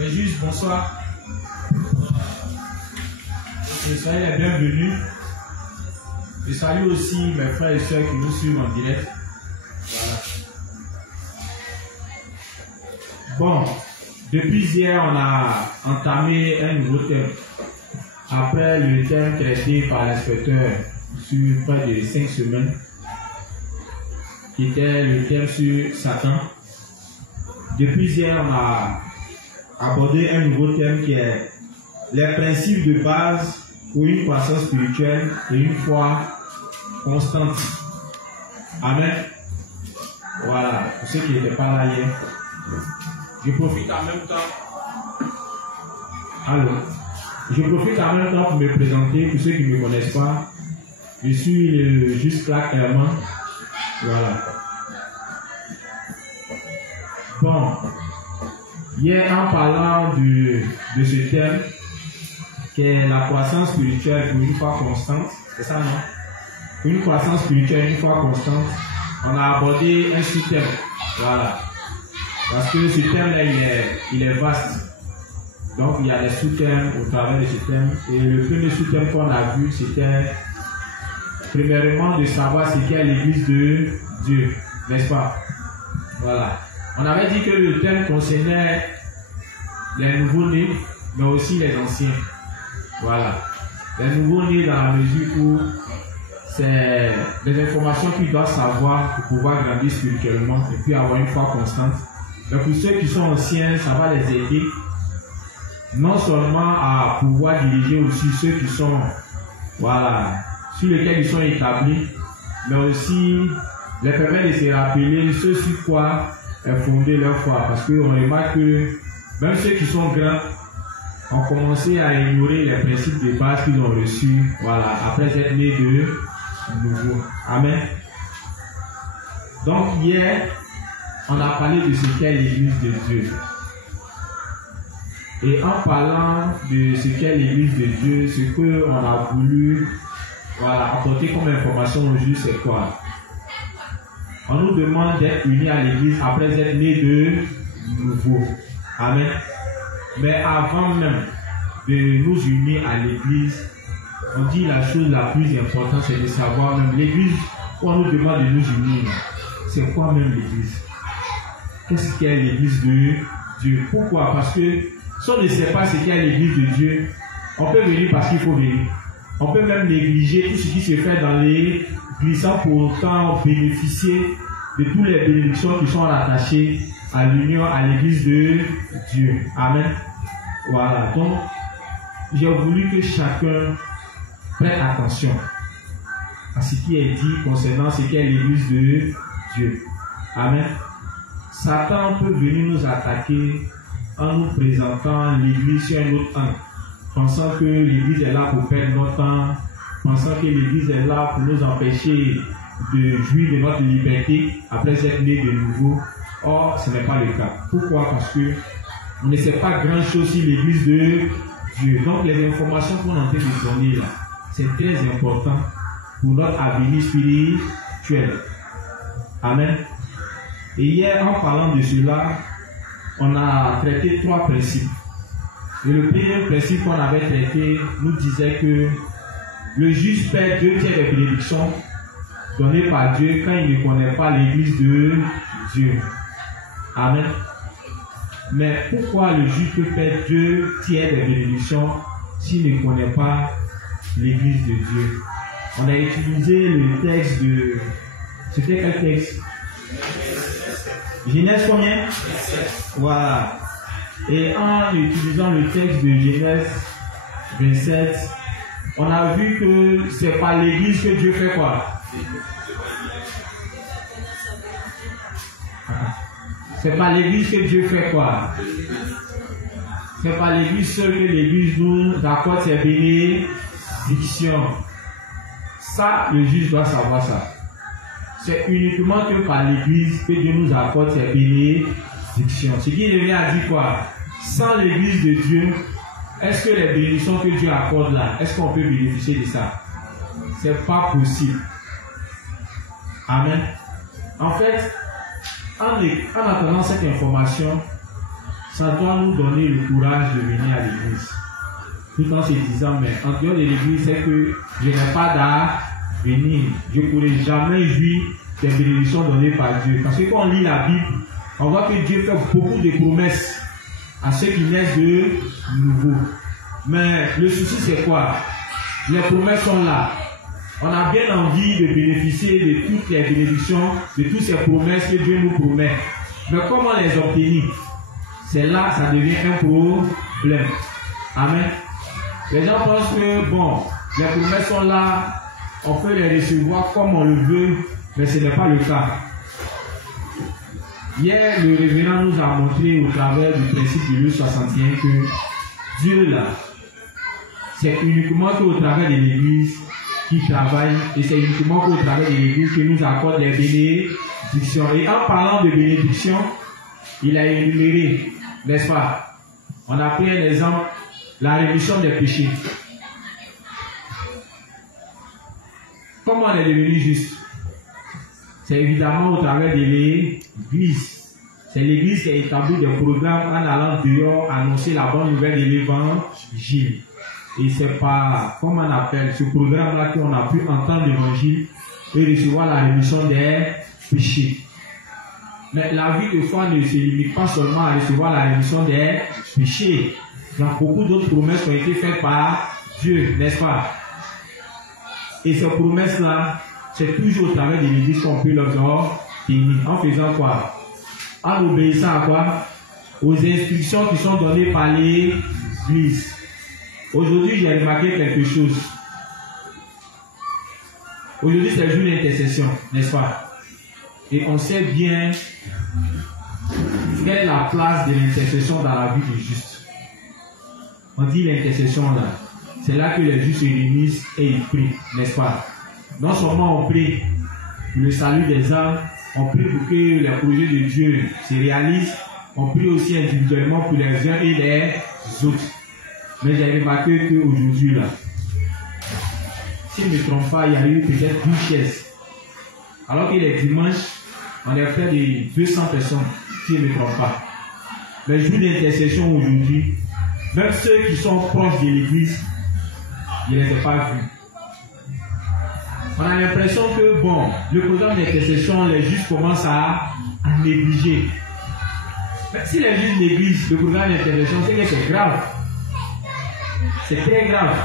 Mais juste bonsoir. Soyez les bienvenus. Je salue aussi mes frères et sœurs qui nous suivent en direct. Voilà. Bon, depuis hier, on a entamé un nouveau thème. Après le thème traité par l'inspecteur sur près de 5 semaines, qui était le thème sur Satan. Depuis hier, on a abordé un nouveau thème qui est les principes de base pour une croissance spirituelle et une foi constante. Amen. Voilà, pour ceux qui n'étaient pas là hier. Je profite en même temps. Alors, je profite en même temps pour me présenter, pour ceux qui ne me connaissent pas. Je suis le Juste Clark Herman. Voilà. Bon, hier en parlant de ce thème, qui est la croissance spirituelle pour une foi constante, c'est ça, non? Pour une croissance spirituelle, une foi constante, on a abordé un sous-thème. Voilà. Parce que ce thème-là, il est vaste. Donc, il y a des sous-thèmes au travers de ce thème. Et le premier sous-thème qu'on a vu, c'était premièrement de savoir ce qu'est l'église de Dieu. N'est-ce pas? Voilà. On avait dit que le thème concernait les nouveaux-nés, mais aussi les anciens. Voilà. Les nouveaux-nés dans la mesure où c'est des informations qu'ils doivent savoir pour pouvoir grandir spirituellement et puis avoir une foi constante. Mais pour ceux qui sont anciens, ça va les aider non seulement à pouvoir diriger aussi ceux qui sont, voilà, sur lesquels ils sont établis, mais aussi les permettre de se rappeler ce sur quoi est fondée leur foi. Parce qu'on remarque que même ceux qui sont grands ont commencé à ignorer les principes de base qu'ils ont reçus, voilà, après être nés de nouveau. Amen. Donc hier, on a parlé de ce qu'est l'église de Dieu. Et en parlant de ce qu'est l'église de Dieu, ce qu'on a voulu, voilà, apporter comme information aujourd'hui, c'est quoi? On nous demande d'être unis à l'église après être nés de nouveau. Amen. Mais avant même de nous unir à l'église, on dit la chose la plus importante, c'est de savoir même l'église où on nous demande de nous unir. C'est quoi même l'église? Qu'est-ce qu'est l'église de Dieu? Pourquoi? Parce que si on ne sait pas ce qu'est l'église de Dieu, on peut venir parce qu'il faut venir. On peut même négliger tout ce qui se fait dans l'église sans pour autant bénéficier de toutes les bénédictions qui sont rattachées à l'union à l'église de Dieu. Amen. Voilà. Donc, j'ai voulu que chacun prête attention à ce qui est dit concernant ce qu'est l'église de Dieu. Amen. Satan peut venir nous attaquer en nous présentant l'église sur un autre angle, pensant que l'église est là pour perdre notre temps, pensant que l'église est là pour nous empêcher de jouir de notre liberté après être nés de nouveau. Or, ce n'est pas le cas. Pourquoi? Parce que on ne sait pas grand chose sur l'église de Dieu. Donc, les informations qu'on est en train de donner là, c'est très important pour notre avenir spirituel. Amen. Et hier, en parlant de cela, on a traité 3 principes. Et le premier principe qu'on avait traité nous disait que le juste perd 2 tiers des bénédictions données par Dieu quand il ne connaît pas l'église de Dieu. Amen. Mais pourquoi le juste peut perdre 2 tiers des bénédictions s'il ne connaît pas l'église de Dieu? On a utilisé le texte de... C'était quel texte? Genèse combien? Voilà. Et en utilisant le texte de Genèse 27, on a vu que c'est par l'église que Dieu fait quoi? C'est par l'église que Dieu fait quoi? C'est par l'église seule que l'église nous accorde ses bénédictions. Ça, le juge doit savoir ça. C'est uniquement que par l'église que Dieu nous accorde ses bénédictions. Ce qui revient à dire quoi? Sans l'église de Dieu, est-ce que les bénédictions que Dieu accorde là, est-ce qu'on peut bénéficier de ça? C'est pas possible. Amen. En fait, en attendant cette information, ça doit nous donner le courage de venir à l'église. Tout en se disant, mais en dehors de l'église, c'est que je n'ai pas d'art venir. Je ne pourrai jamais jouir des bénédictions données par Dieu. Parce que quand on lit la Bible, on voit que Dieu fait beaucoup de promesses à ceux qui naissent de nouveau. Mais le souci, c'est quoi? Les promesses sont là. On a bien envie de bénéficier de toutes les bénédictions, de toutes ces promesses que Dieu nous promet. Mais comment les obtenir? C'est là que ça devient un problème. Amen. Les gens pensent que, bon, les promesses sont là, on peut les recevoir comme on le veut, mais ce n'est pas le cas. Hier, le révérend nous a montré au travers du principe de Luc 61 que Dieu, là, c'est uniquement qu'au travers de l'Église qui travaille, et c'est uniquement qu'au travers de l'Église que nous accorde les bénédictions. Et en parlant de bénédictions, il a énuméré, n'est-ce pas? On a pris un exemple, la rémission des péchés. Comment on est devenu juste? C'est évidemment au travers de l'Église. C'est l'Église qui a établi des programmes en allant dehors annoncer la bonne nouvelle de l'Évangile. Et c'est par, comment on appelle, ce programme-là qu'on a pu entendre l'Évangile et recevoir la rémission des péchés. Mais la vie de foi ne se limite pas seulement à recevoir la rémission des péchés. Il y a beaucoup d'autres promesses qui ont été faites par Dieu, n'est-ce pas? Et ces promesses-là, c'est toujours au travers de l'Église qu'on peut leur obtenir. En faisant quoi? En obéissant à quoi? Aux instructions qui sont données par l'Église. Aujourd'hui, j'ai remarqué quelque chose. Aujourd'hui, c'est le jour d'intercession, n'est-ce pas? Et on sait bien quelle est la place de l'intercession dans la vie du juste. On dit l'intercession là. C'est là que les justes se réunissent et ils prient, n'est-ce pas? Non seulement on prie pour le salut des âmes, on prie pour que les projets de Dieu se réalisent, on prie aussi individuellement pour les uns et les autres. Mais j'ai remarqué qu'aujourd'hui, là, si je ne me trompe pas, il y a eu peut-être 10 chaises. Alors que les dimanches, on est près de 200 personnes, si je ne me trompe pas. Les jours d'intercession aujourd'hui, même ceux qui sont proches de l'église, je ne les ai pas vus. On a l'impression que, bon, le programme d'intercession, les justes commencent à négliger. Mais si les justes négligent le programme d'intercession, c'est que c'est grave. C'est très grave.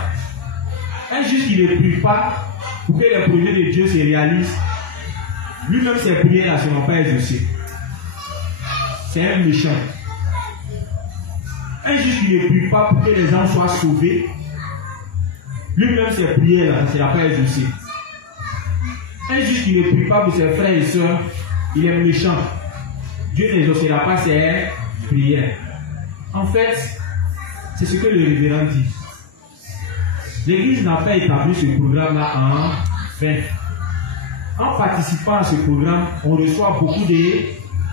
Un juste qui ne prie pas pour que les projets de Dieu se réalisent, lui-même ses prières ne seront pas exaucées. C'est un méchant. Un juste qui ne prie pas pour que les gens soient sauvés, lui-même ses prières ne seront pas exaucées. Un juste qui ne prie pas pour ses frères et sœurs, il est méchant. Dieu n'exaucera pas ses prières. En fait, c'est ce que le révérend dit. L'Église n'a pas établi ce programme-là en vain. En participant à ce programme, on reçoit beaucoup de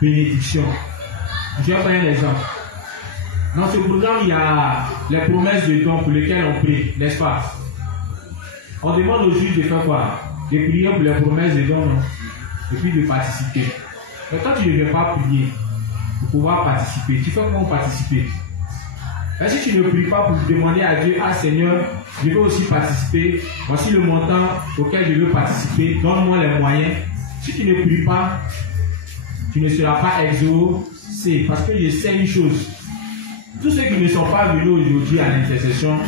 bénédictions. Je vais prendre un exemple. Dans ce programme, il y a les promesses de dons pour lesquelles on prie, n'est-ce pas? On demande aux juges de faire quoi? De prier pour les promesses de dons, non? Et puis de participer. Mais quand tu ne veux pas prier pour pouvoir participer, tu fais comment participer? Et si tu ne pries pas pour demander à Dieu, ah Seigneur, je veux aussi participer, voici le montant auquel je veux participer, donne-moi les moyens. Si tu ne pries pas, tu ne seras pas exaucé. Parce que je sais une chose, tous ceux qui ne sont pas venus aujourd'hui à l'intercession,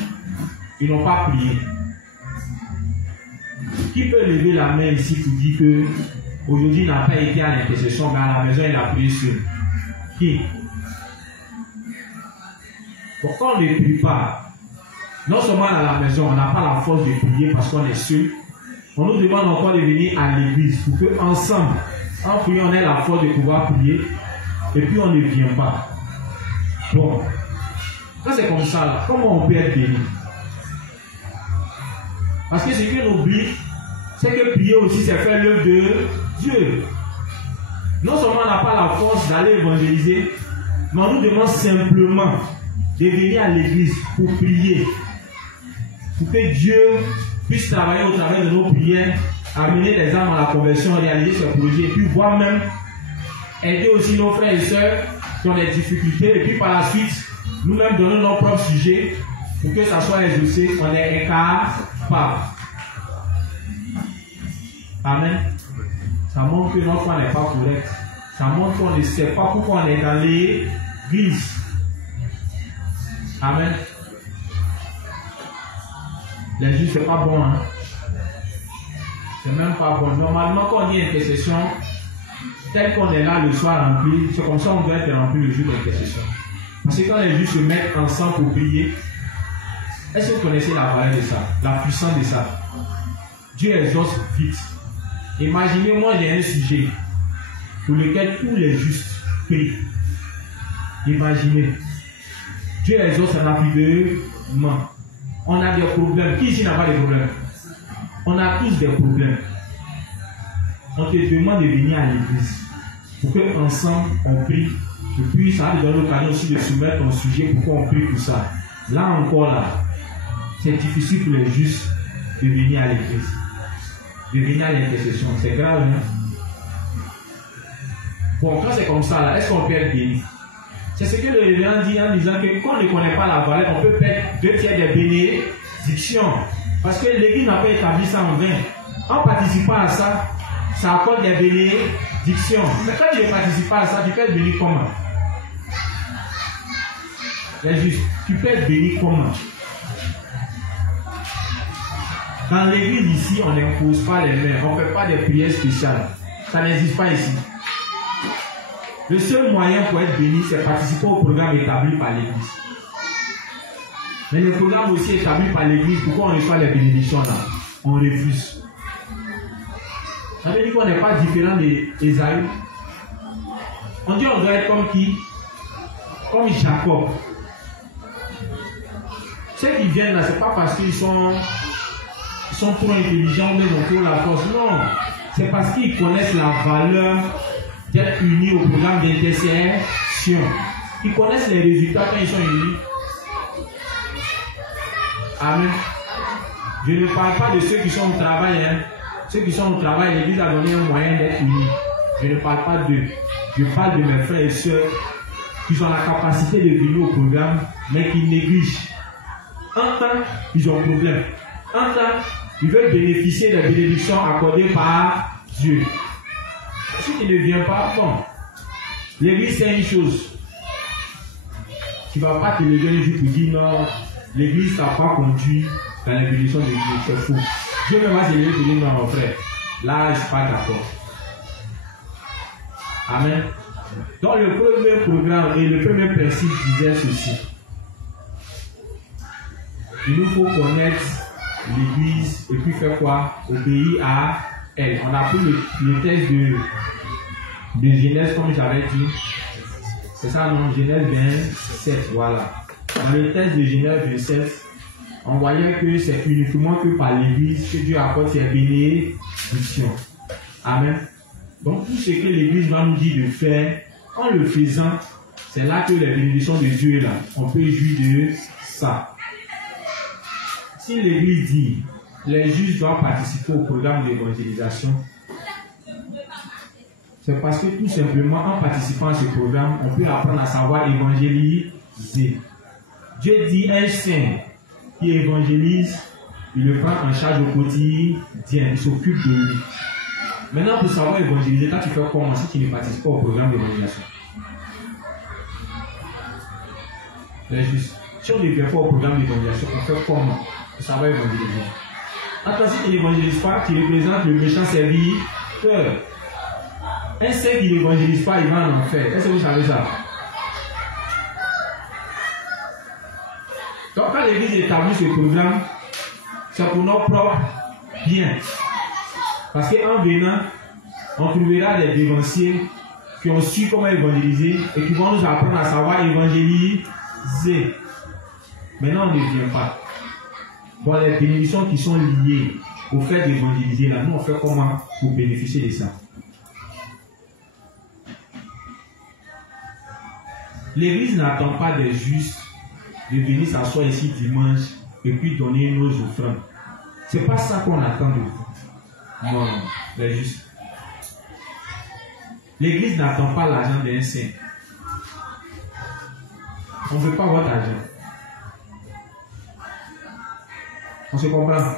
ils n'ont pas prié. Qui peut lever la main ici pour dire que aujourd'hui il n'a pas été à l'intercession, mais à la maison il a prié seul? Qui? Pourquoi on ne prie pas? Non seulement à la maison, on n'a pas la force de prier parce qu'on est seul. On nous demande encore de venir à l'église pour qu'ensemble, en priant, on ait la force de pouvoir prier. Et puis on ne vient pas. Bon, quand c'est comme ça, là, comment on peut être béni? Parce que ce qu'on oublie, c'est que prier aussi, c'est faire l'œuvre de Dieu. Non seulement on n'a pas la force d'aller évangéliser, mais on nous demande simplement de venir à l'église pour prier, pour que Dieu puisse travailler au travers de nos prières, amener les âmes à la conversion, réaliser ce projet, et puis voire même aider aussi nos frères et sœurs dans les difficultés, et puis par la suite, nous-mêmes donnons nos propres sujets pour que ça soit exaucé, on est incapable. Amen. Ça montre que notre foi n'est pas correcte. Ça montre qu'on ne sait pas pourquoi on est dans l'église. Amen. Les juges, c'est pas bon, hein. C'est même pas bon. Normalement, quand on dit intercession, tel qu'on est là le soir rempli, c'est comme ça qu'on doit être rempli le jour d'intercession. Parce que quand les juges se mettent ensemble pour prier, est-ce que vous connaissez la valeur de ça, la puissance de ça? Dieu exauce vite. Imaginez, moi j'ai un sujet pour lequel tous les justes prient. Imaginez. Dieu exauce rapidement. On a des problèmes. Qui ici n'a pas de problèmes? On a tous des problèmes. On te demande de venir à l'église pour qu'ensemble on prie. Et puis ça va te donner l'occasion aussi de soumettre ton sujet pourquoi on prie pour ça. Là encore, là, c'est difficile pour les justes de venir à l'église, de venir à l'intercession. C'est grave, hein? Bon, quand c'est comme ça, là, est-ce qu'on peut être béni? C'est ce que le révérend dit en disant que quand on ne connaît pas la valeur, on peut perdre 2 tiers des bénédictions. Parce que l'église n'a pas établi ça en vain. En participant à ça, ça accorde des bénédictions. Mais quand tu ne participes pas à ça, tu peux être béni comment? C'est juste, tu peux être béni comment? Dans l'église ici, on n'impose pas les mains, on ne fait pas des prières spéciales. Ça n'existe pas ici. Le seul moyen pour être béni, c'est participer au programme établi par l'église. Mais le programme aussi établi par l'église, pourquoi on reçoit les bénédictions là? On refuse. Ça veut dire qu'on n'est pas différent d'Ésaü. On dit on doit être comme qui? Comme Jacob. Ceux qui viennent là, ce n'est pas parce qu'ils sont trop intelligents ou ils ont trop la force. Non. C'est parce qu'ils connaissent la valeur d'être unis au programme d'intercession. Ils connaissent les résultats quand ils sont unis. Amen. Je ne parle pas de ceux qui sont au travail. Hein. Ceux qui sont au travail, l'Église a donné un moyen d'être unis. Je ne parle pas d'eux. Je parle de mes frères et sœurs qui ont la capacité de venir au programme, mais qui négligent. Un temps, ils ont un problème. Un temps, ils veulent bénéficier des bénédictions accordées par Dieu. Si tu ne viens pas, bon. L'église, c'est une chose. Tu ne vas pas te lever un jour pour dire non, l'église n'a pas conduit dans la bénédiction de Dieu. C'est faux. Dieu ne va se lever pour dire non, mon frère. Là, je ne suis pas d'accord. Amen. Donc, le premier programme et le premier principe disait ceci. Il nous faut connaître l'église et puis faire quoi? Obéir à elle. On a pris le texte de Genèse, comme j'avais dit. C'est ça, non? Genèse 27, voilà. Dans le texte de Genèse 27, on voyait que c'est uniquement que par l'église que Dieu apporte ses bénédictions. Amen. Donc, tout ce que l'église doit nous dire de faire, en le faisant, c'est là que les bénédictions de Dieu est là. On peut jouir de ça. Si l'église dit les juges doivent participer au programme d'évangélisation, c'est parce que tout simplement en participant à ce programme, on peut apprendre à savoir évangéliser. Dieu dit un saint qui évangélise, il le prend en charge au quotidien, il s'occupe de lui. Maintenant, pour savoir évangéliser, quand tu fais comment si tu ne participes pas au programme d'évangélisation? Les juges, si on ne vient pas au programme d'évangélisation, on fait comment? Ça va évangéliser. Attends, si tu n'évangélises pas, tu représentes le méchant serviteur. Un saint qui n'évangélise pas, il va en enfer. Est-ce que vous savez ça? Donc, quand l'église établit ce programme, c'est pour notre propre bien. Parce qu'en venant, on trouvera des dévanciers qui ont su comment évangéliser et qui vont nous apprendre à savoir évangéliser. Maintenant, on ne vient pas. Bon, les bénédictions qui sont liées au fait d'évangéliser, là, nous on fait comment pour bénéficier de ça? L'église n'attend pas des justes de venir s'asseoir ici dimanche et puis donner nos offrandes. C'est pas ça qu'on attend de vous. Non, les justes. L'église n'attend pas l'argent d'un saint. On ne veut pas votre argent. On se comprend?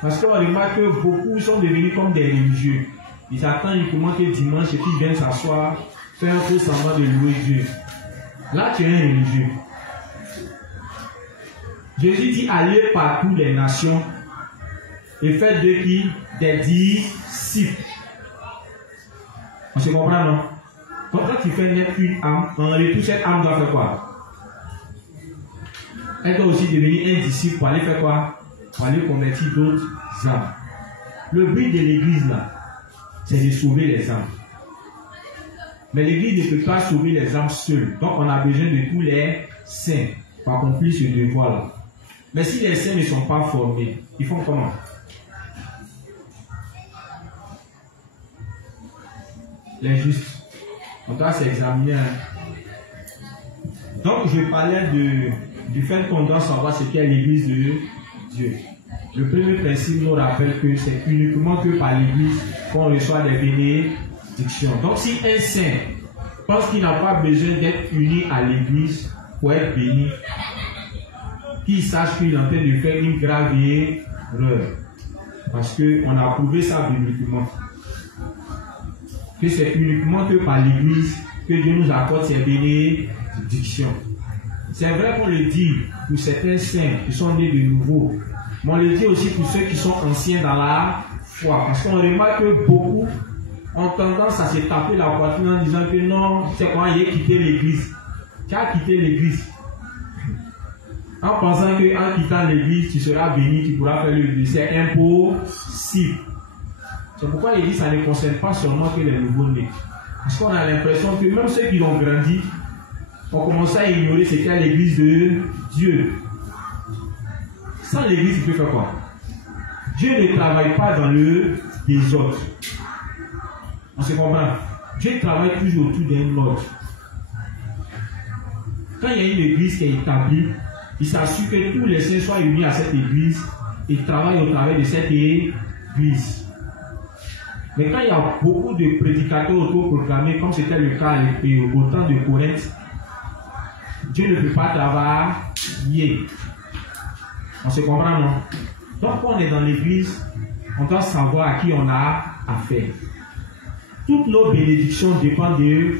Parce qu'on remarque que beaucoup sont devenus comme des religieux. Ils attendent uniquement que dimanche et puis ils viennent s'asseoir, faire un peu semblant de louer Dieu. Là, tu es un religieux. Jésus dit allez par toutes les nations et faites de qui? Des disciples. On se comprend, non? Donc quand tu fais naître une âme, en retour, cette âme doit faire quoi? Elle doit aussi devenir un disciple pour aller faire quoi? Pour aller convertir d'autres âmes. Le but de l'église là, c'est de sauver les âmes. Mais l'église ne peut pas sauver les âmes seules. Donc on a besoin de tous les saints pour accomplir ce devoir là. Mais si les saints ne sont pas formés, ils font comment? Les justes. On doit s'examiner. Donc je parlais du fait qu'on doit savoir ce qu'est l'église de Dieu. Le premier principe nous rappelle que c'est uniquement que par l'église qu'on reçoit des bénédictions. Donc si un saint pense qu'il n'a pas besoin d'être uni à l'église pour être béni, qu'il sache qu'il est en train de faire une grave erreur. Parce qu'on a prouvé ça bibliquement. Que c'est uniquement que par l'église que Dieu nous accorde ses bénédictions. C'est vrai qu'on le dit pour certains saints qui sont nés de nouveau, mais on le dit aussi pour ceux qui sont anciens dans la foi. Parce qu'on remarque que beaucoup ont tendance à se taper la poitrine en disant que non, c'est quand il a quitté l'église. Tu as quitté l'église. En pensant qu'en quittant l'église, tu seras béni, tu pourras faire le bien. C'est impossible. C'est pourquoi l'église, ça ne concerne pas seulement que les nouveaux-nés. Parce qu'on a l'impression que même ceux qui ont grandi ont commencé à ignorer ce qu'est l'église de Dieu. Sans l'église, il peut faire quoi? Dieu ne travaille pas dans le désordre. On se comprend? Dieu travaille toujours autour d'un ordre. Quand il y a une église qui est établie, il s'assure que tous les saints soient unis à cette église et travaillent au travers de cette église. Mais quand il y a beaucoup de prédicateurs autoproclamés, comme c'était le cas au temps de Corinthe, Dieu ne peut pas travailler. On se comprend, non? Donc, quand on est dans l'église, on doit savoir à qui on a affaire. Toutes nos bénédictions dépendent de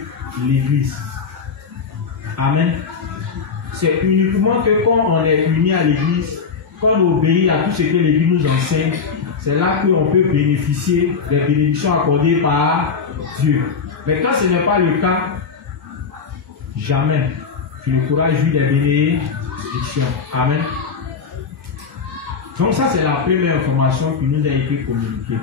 l'église. Amen. C'est uniquement que quand on est unis à l'église, quand on obéit à tout ce que l'église nous enseigne, c'est là qu'on peut bénéficier des bénédictions accordées par Dieu. Mais quand ce n'est pas le cas, jamais tu ne pourras jouir des bénédictions. Amen. Donc ça, c'est la première information qui nous a été communiquée.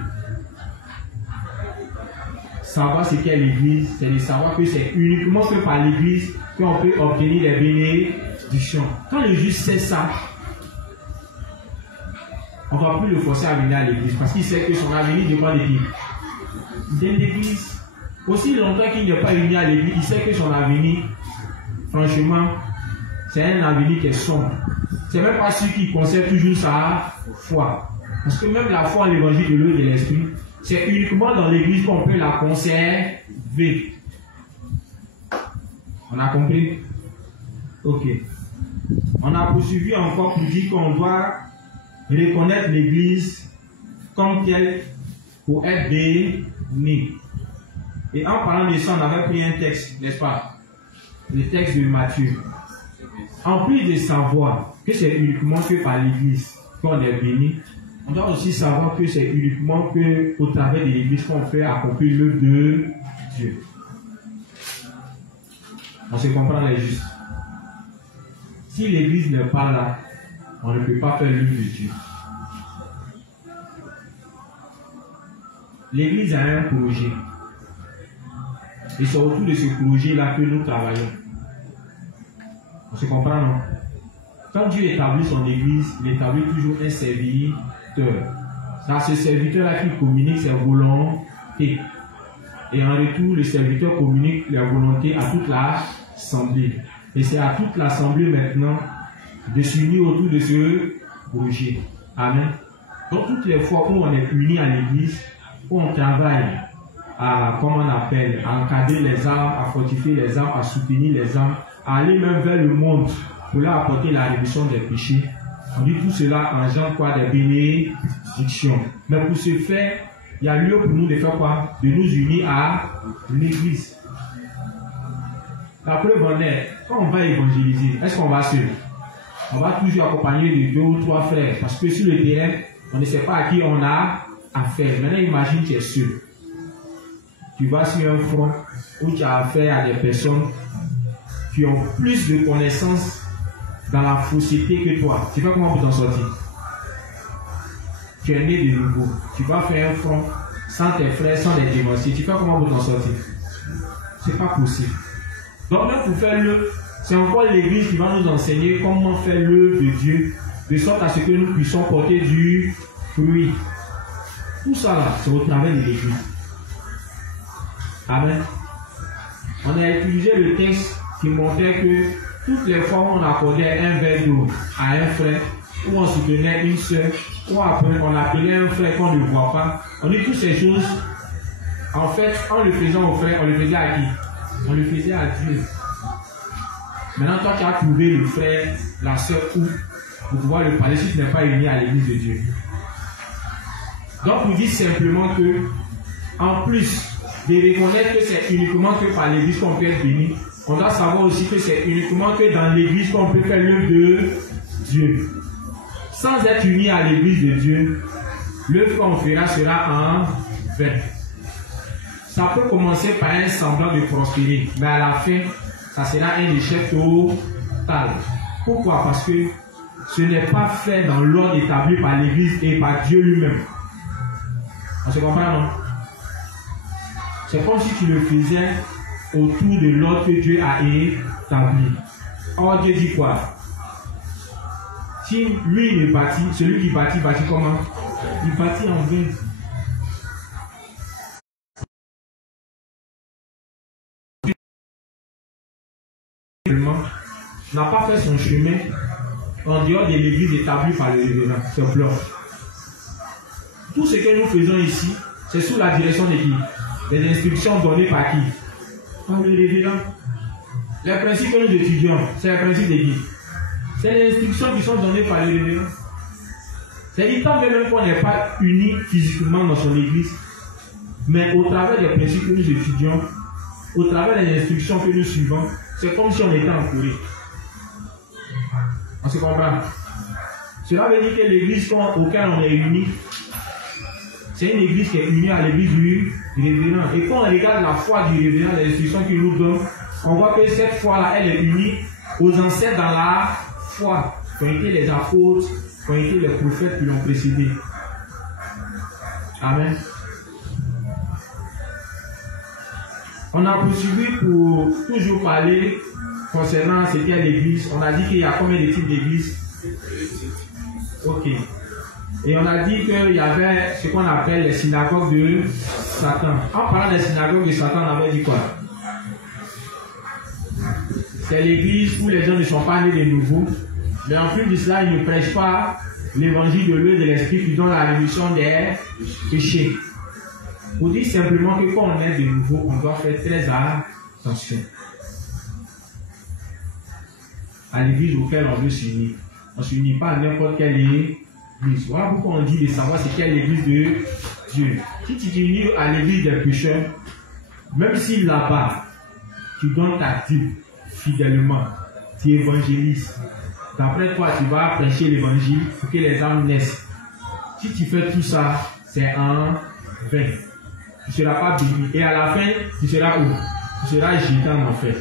Savoir ce qu'est l'église, c'est de savoir que c'est uniquement que par l'église qu'on peut obtenir des bénédictions. Quand le juge sait ça, on ne va plus le forcer à venir à l'église parce qu'il sait que son avenir dépend de qui? De l'église. Aussi longtemps qu'il n'est pas uni à l'église, il sait que son avenir, franchement, c'est un avenir qui est sombre. C'est même pas celui qui conserve toujours sa foi. Parce que même la foi en l'évangile de l'eau et de l'esprit, c'est uniquement dans l'église qu'on peut la conserver. On a compris? Ok. On a poursuivi encore pour dire qu'on doit reconnaître l'église comme telle pour être béni. Et en parlant de ça, on avait pris un texte, n'est-ce pas? Le texte de Matthieu. En plus de savoir que c'est uniquement que par l'église qu'on est béni, on doit aussi savoir que c'est uniquement que au travers de l'église qu'on fait accomplir l'œuvre de Dieu. On se comprend les justes. Si l'église n'est pas là, on ne peut pas faire l'œuvre de Dieu. L'église a un projet. Et c'est autour de ce projet-là que nous travaillons. On se comprend, non? Quand Dieu établit son église, il établit toujours un serviteur. C'est ce serviteur-là qui communique ses volontés. Et en retour, le serviteur communique les volontés à toute l'assemblée. Et c'est à toute l'assemblée maintenant de s'unir autour de ce projet. Amen. Donc toutes les fois où on est unis à l'église, où on travaille comment on appelle, à encadrer les âmes, à fortifier les âmes, à soutenir les âmes, à aller même vers le monde pour leur apporter la rémission des péchés. On dit tout cela engendre quoi? Des bénédictions. Mais pour ce faire, il y a lieu pour nous de faire quoi? De nous unir à l'église. La preuve en est, quand on va évangéliser, est-ce qu'on va seul? On va toujours accompagner de 2 ou 3 frères. Parce que sur le terrain, on ne sait pas à qui on a affaire. Maintenant, imagine que tu es seul. Tu vas sur un front où tu as affaire à des personnes qui ont plus de connaissances dans la fausseté que toi. Tu fais comment pour t'en sortir? Tu es né de nouveau. Tu vas faire un front sans tes frères, sans les dévanciers. Tu fais comment pour t'en sortir? C'est pas possible. Donc même pour faire le, c'est encore l'église qui va nous enseigner comment faire l'œuvre de Dieu, de sorte à ce que nous puissions porter du fruit. Tout ça là, c'est au travers de l'église. Amen. On a utilisé le texte qui montrait que toutes les fois où on accordait un verre d'eau à un frère, où on soutenait une soeur, ou après on appelait un frère qu'on ne voit pas, on dit toutes ces choses. En fait, en le faisant au frère, on le faisait à qui? On le faisait à Dieu. Maintenant, toi, tu as trouvé le frère, la soeur, où pour pouvoir le parler si tu n'es pas uni à l'église de Dieu. Donc, on dit simplement que, en plus de reconnaître que c'est uniquement que par l'église qu'on peut être béni, on doit savoir aussi que c'est uniquement que dans l'église qu'on peut faire l'œuvre de Dieu. Sans être uni à l'église de Dieu, l'œuvre qu'on fera sera en vain. Ça peut commencer par un semblant de prospérer, mais à la fin, ça sera un échec total. Pourquoi? Parce que ce n'est pas fait dans l'ordre établi par l'église et par Dieu lui-même. On se comprend, non? C'est comme si tu le faisais autour de l'ordre que Dieu a établi. Or, Dieu dit quoi? Si lui il bâtit, celui qui bâtit comment? Il bâtit en vain. N'a pas fait son chemin en dehors de l'église établie par le révérend. C'est blanc. Tout ce que nous faisons ici, c'est sous la direction de qui? Les instructions données par qui? Par le révérend. Les principes que nous étudions, c'est les principes de qui? C'est les instructions qui sont données par le révérend. C'est-à-dire, tant même qu'on n'est pas unis physiquement dans son église, mais au travers des principes que nous étudions, au travers des instructions que nous suivons, c'est comme si on était en Corée. On se comprend? Cela veut dire que l'église auquel on est unis, c'est une église qui est unie à l'église du révérend. Et quand on regarde la foi du révérend, les instructions qu'il nous donne, on voit que cette foi-là, elle est unie aux ancêtres dans la foi, qui ont été les apôtres, qui ont été les prophètes qui l'ont précédé. Amen. On a poursuivi pour toujours parler concernant ce qu'est l'église. On a dit qu'il y a combien de types d'églises? Ok. Et on a dit qu'il y avait ce qu'on appelle les synagogues de Satan. En parlant des synagogues de Satan, on avait dit quoi? C'est l'église où les gens ne sont pas nés de nouveau. Mais en plus de cela, ils ne prêchent pas l'évangile de l'eau et de l'esprit qui donne la rémission des péchés. Pour dire simplement que quand on est de nouveau, on doit faire très attention à l'église auquel on veut s'unir. On ne s'unit pas à n'importe quelle église. Voilà pourquoi on dit de savoir c'est quelle église de Dieu. Si tu t'unis à l'église des pécheurs, même si là-bas, tu donnes ta dîme fidèlement, tu évangélises, d'après toi, tu vas prêcher l'évangile pour que les âmes naissent. Si tu fais tout ça, c'est en vain. Tu ne seras pas béni. Et à la fin, tu seras où? Tu seras jeté en enfer.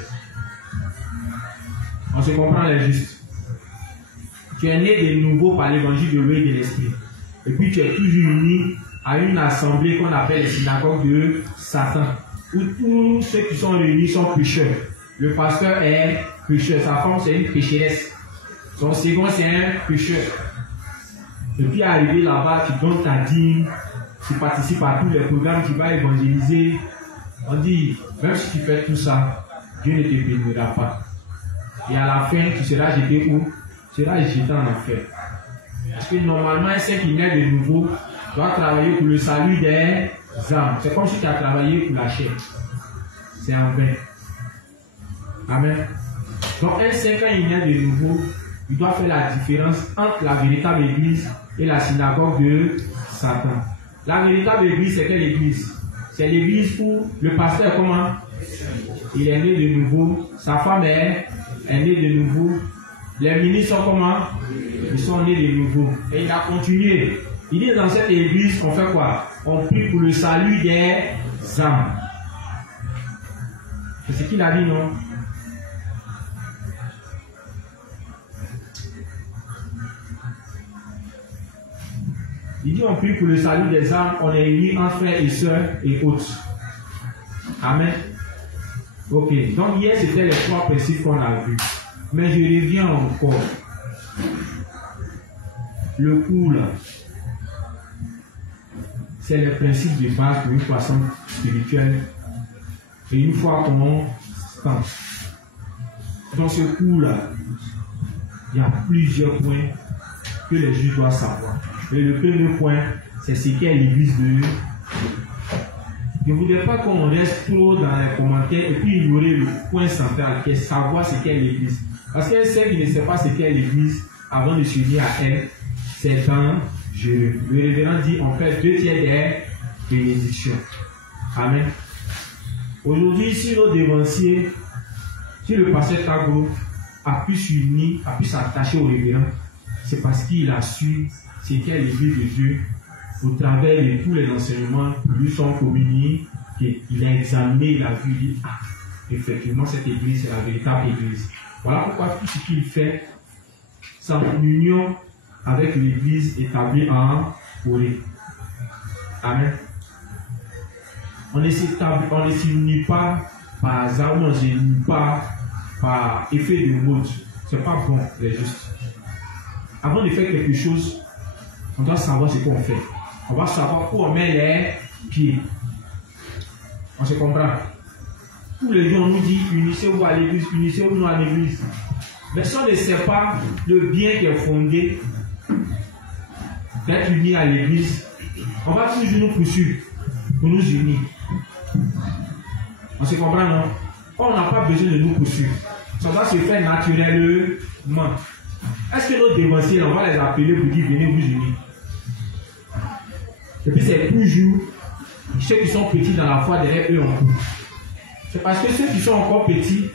On se comprend les justes. Tu es né de nouveau par l'évangile de l'eau et de l'esprit. Et puis tu es toujours uni à une assemblée qu'on appelle les synagogues de Satan, où tous ceux qui sont réunis sont pécheurs. Le pasteur est pécheur, sa femme c'est une pécheresse. Son second c'est un pécheur. Et puis arrivé là-bas, tu donnes ta dîme, tu participes à tous les programmes, tu vas évangéliser. On dit, même si tu fais tout ça, Dieu ne te bénira pas. Et à la fin, tu seras jeté où? Tu seras jeté en enfer. Parce que normalement, un saint qui naît de nouveau doit travailler pour le salut des âmes. C'est comme si tu as travaillé pour la chair. C'est en vain. Amen. Donc un saint, quand il vient de nouveau, il doit faire la différence entre la véritable église et la synagogue de Satan. La véritable église, c'est quelle église? C'est l'église où le pasteur, comment? Il est né de nouveau, sa femme est née de nouveau, les ministres sont comment? Ils sont nés de nouveau. Et il a continué. Il dit dans cette église qu'on fait quoi? On prie pour le salut des âmes. C'est ce qu'il a dit, non? Il dit on prie pour le salut des âmes, on est unis entre frères et sœurs et autres. Amen. Ok, donc hier c'était les trois principes qu'on a vus. Mais je reviens encore. Le cours là, c'est le principe de base pour une croissance spirituelle. Et une fois qu'on pense. Dans ce cours là, il y a plusieurs points que les juifs doivent savoir. Et le premier point, c'est ce qu'est l'église de Dieu. Je ne voudrais pas qu'on reste trop dans les commentaires et puis ignorer le point central qui est savoir ce qu'est l'église. Parce qu'un seul qui ne sait pas ce qu'est l'église avant de se unir à elle, c'est dangereux. Le révérend dit on fait 2 tiers des bénédictions. Amen. Aujourd'hui, si nos dévanciers, si le pasteur Tagro a pu s'unir, a pu s'attacher au révérend, c'est parce qu'il a su ce qu'est l'église de Dieu au travers de tous les enseignements qui lui sont communiés, qu'il a examiné, il a vu, il dit, ah, effectivement, cette église, c'est la véritable église. Voilà pourquoi tout ce qu'il fait, c'est en union avec l'église établie en Corée. Amen. On ne s'unit pas par hasard, on ne s'unit pas par effet de mode. C'est pas bon, les justes. Avant de faire quelque chose, on doit savoir ce qu'on fait. On va savoir où on met les pieds. On se comprend. Tous les jours, on nous dit unissez-vous à l'église, unissez-vous à l'église. Mais si on ne sait pas le bien qui est fondé d'être unis à l'église, on va toujours nous poursuivre pour nous unir. On se comprend, non? On n'a pas besoin de nous poursuivre. Ça doit se faire naturellement. Est-ce que nos dévanciers, on va les appeler pour dire venez vous unir? Et puis c'est toujours ceux qui sont petits dans la foi derrière eux en cours. C'est parce que ceux qui sont encore petits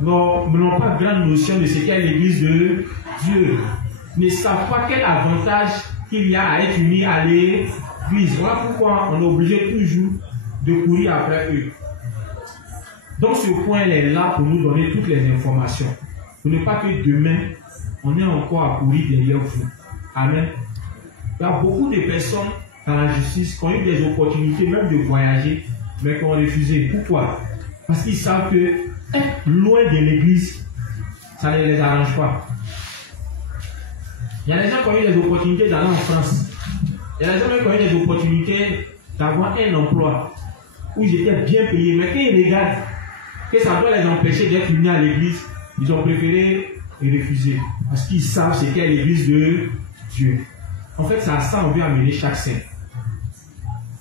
n'ont pas grande notion de ce qu'est l'église de Dieu. Ne savent pas quel avantage qu'il y a à être unis à l'église. Voilà pourquoi on est obligé toujours de courir après eux. Donc ce point est là pour nous donner toutes les informations. Pour ne pas que demain, on est encore à courir derrière vous. Amen. Il y a beaucoup de personnes dans la justice qui ont eu des opportunités même de voyager, mais qui ont refusé. Pourquoi? Parce qu'ils savent que être loin de l'église, ça ne les arrange pas. Il y a des gens qui ont eu des opportunités d'aller en France. Il y a des gens qui ont eu des opportunités d'avoir un emploi où ils étaient bien payés, mais quand ils regardent que ça doit les empêcher d'être unis à l'église, ils ont préféré refuser. Parce qu'ils savent ce qu'est l'église de Dieu. En fait, c'est à ça qu'on veut amener chaque saint.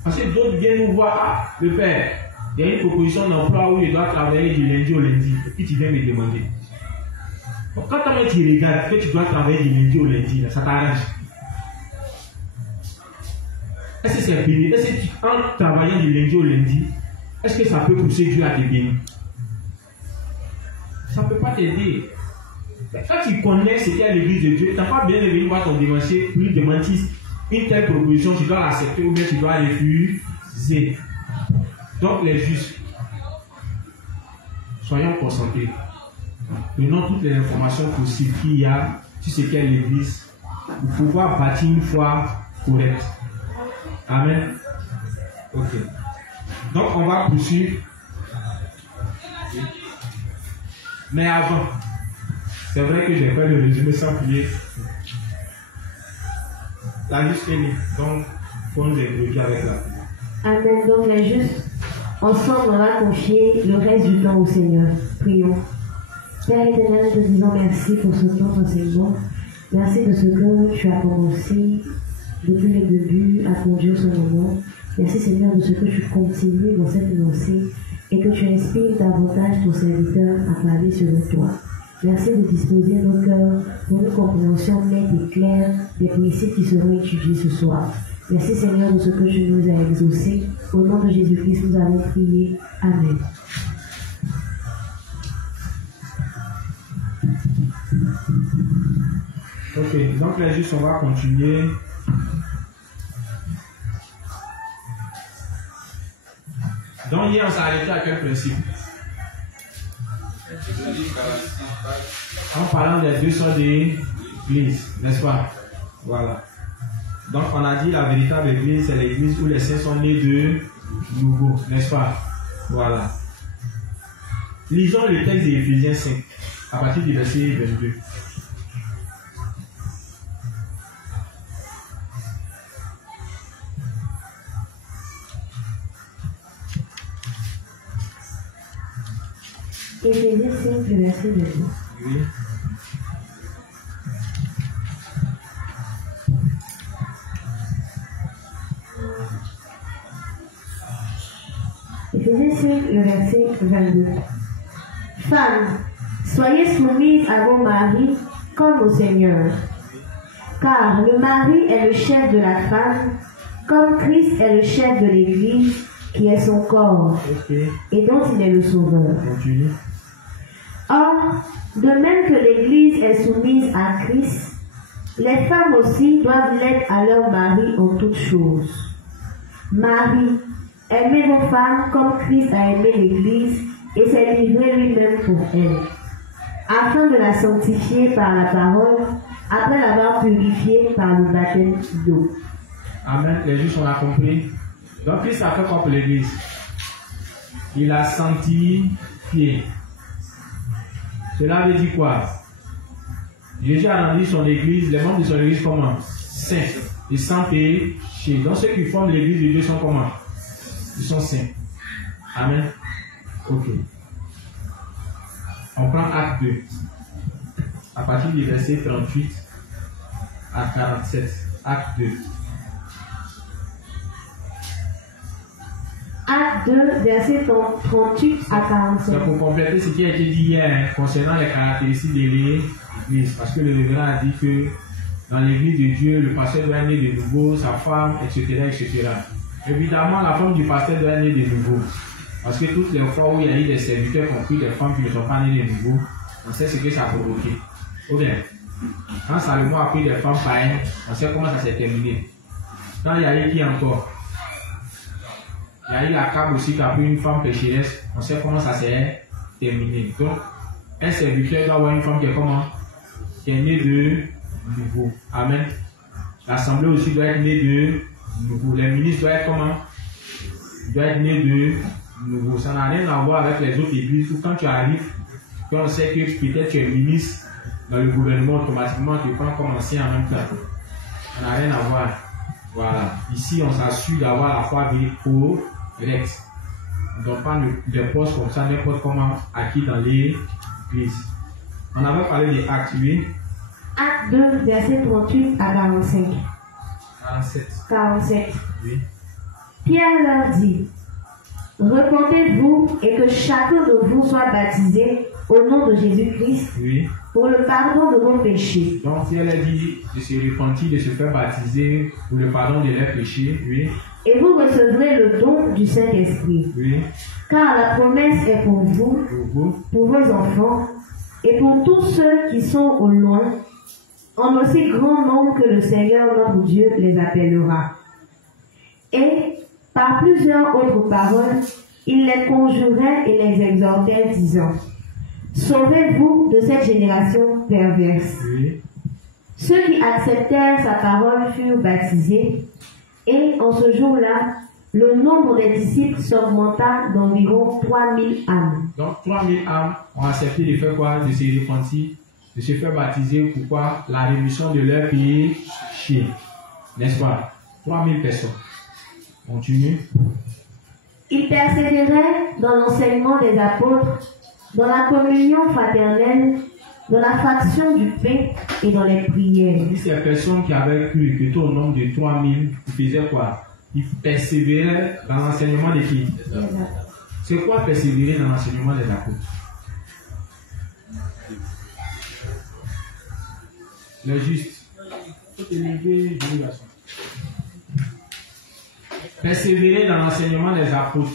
Parce que d'autres viennent nous voir, ah, le père, il y a une proposition d'emploi où il doit travailler du lundi au lundi. Et puis tu viens me demander. Donc, quand tu regardes que tu dois travailler du lundi au lundi, là, ça t'arrange. Est-ce que c'est béni? Est-ce que en travaillant du lundi au lundi, est-ce que ça peut pousser Dieu à te bénir? Ça ne peut pas t'aider. Quand tu connais ce qu'est l'église de Dieu, tu n'as pas besoin de venir voir ton dévancier pour lui demander une telle proposition, tu dois l'accepter ou bien tu dois refuser. Donc les justes, soyons concentrés. Prenons toutes les informations possibles qu'il y a sur ce qu'est l'église pour pouvoir bâtir une foi correcte. Amen. Ok. Donc on va poursuivre. Mais avant, c'est vrai que j'ai fait le résumé sans prier. La liste est née, donc il faut nous introduire avec la prière. Amen. Donc les justes, ensemble, on va confier le reste du temps au Seigneur. Prions. Père éternel, nous te disons merci pour ce temps d'enseignement. Merci de ce que tu as commencé depuis le début à conduire ce moment. Merci Seigneur de ce que tu continues dans cette lancée et que tu inspires davantage ton serviteur à parler selon toi. Merci de disposer nos cœurs pour une compréhension nette et claire des principes qui seront étudiés ce soir. Merci Seigneur de ce que tu nous as exaucés. Au nom de Jésus-Christ, nous allons prier. Amen. Ok, donc là juste on va continuer. Donc hier on s'est arrêté à quel principe? En parlant des deux sortes d'églises, n'est-ce pas? Voilà. Donc on a dit la véritable église, c'est l'église où les saints sont nés de nouveau, n'est-ce pas? Voilà. Lisons le texte d'Éphésiens 5, à partir du verset 22. Éphésiens 5, le verset 22. Oui. Éphésiens 5, le verset 22. Femmes, soyez soumises à vos maris comme au Seigneur. Car le mari est le chef de la femme, comme Christ est le chef de l'Église, qui est son corps, et dont il est le sauveur. Continue. Or, de même que l'Église est soumise à Christ, les femmes aussi doivent l'être à leur mari en toutes choses. Marie, aimez vos femmes comme Christ a aimé l'Église et s'est livré lui-même pour elle, afin de la sanctifier par la parole, après l'avoir purifiée par le baptême d'eau. Amen. Les justes, on a compris. Donc Christ a fait quoi pour l'Église? Il a sanctifié. Cela veut dire quoi? Jésus a rendu son Église, les membres de son Église comment? Saints et sans péché. Donc ceux qui forment l'Église de Dieu sont comment? Ils sont saints. Amen. Ok. On prend Acte 2. À partir du verset 38 à 47. Acte 2. Acte 2, verset 38 à 47. C'est pour compléter ce qui a été dit hier concernant les caractéristiques de l'Église. Parce que le révérend a dit que dans l'Église de Dieu, le pasteur doit naître de nouveau, sa femme, etc., etc. Évidemment, la femme du pasteur doit naître de nouveau. Parce que toutes les fois où il y a eu des serviteurs qui ont pris des femmes qui ne sont pas nées de nouveau, on sait ce que ça a provoqué. Ou bien, quand Salomon a pris des femmes païennes, on sait comment ça s'est terminé. Quand il y a eu qui encore? Il y a eu la Cabe aussi qui a pris une femme pécheresse, on sait comment ça s'est terminé. Donc, un serviteur doit avoir une femme qui est comment? Qui est née de nouveau. Amen. L'assemblée aussi doit être née de nouveau. Les ministres doivent être comment? Doivent être nés de nouveau. Ça n'a rien à voir avec les autres églises où quand tu arrives, quand on sait que peut-être tu es ministre dans le gouvernement, automatiquement tu prends comme ancien en même temps. Ça n'a rien à voir. Voilà. Ici, on s'assure d'avoir la foi correcte. On ne donne pas des postes comme ça, n'importe comment acquis dans l'église. On avait parlé des actes, oui. Acte 2, verset 38 à 45. 47. Oui. Pierre leur dit, repentez-vous et que chacun de vous soit baptisé au nom de Jésus-Christ Oui. pour le pardon de vos péchés. Donc, si elle a dit de se repentir, de se faire baptiser pour le pardon de leurs péchés, oui. Et vous recevrez le don du Saint-Esprit. Oui. Car la promesse est pour vous, pour vos enfants, et pour tous ceux qui sont au loin, en aussi grand nombre que le Seigneur notre Dieu les appellera. Et, par plusieurs autres paroles, il les conjurait et les exhortait, disant, sauvez-vous de cette génération perverse. Oui. Ceux qui acceptèrent sa parole furent baptisés, et en ce jour-là, le nombre des disciples s'augmenta d'environ 3000 âmes. Donc 3000 âmes ont accepté de faire quoi? De se repentir, de se faire baptiser. Pourquoi? La rémission de leurs péchés. N'est-ce pas? 3000 personnes. Continue. Ils persévéraient dans l'enseignement des apôtres, dans la communion fraternelle, dans la fraction du pain et dans les prières. Ces personnes qui avaient cru que tout au nombre de 3000, ils faisaient quoi? Il persévérait dans l'enseignement de qui? C'est quoi persévérer dans l'enseignement des apôtres? Le juste. Il faut élever le garçon. Persévérer dans l'enseignement des apôtres.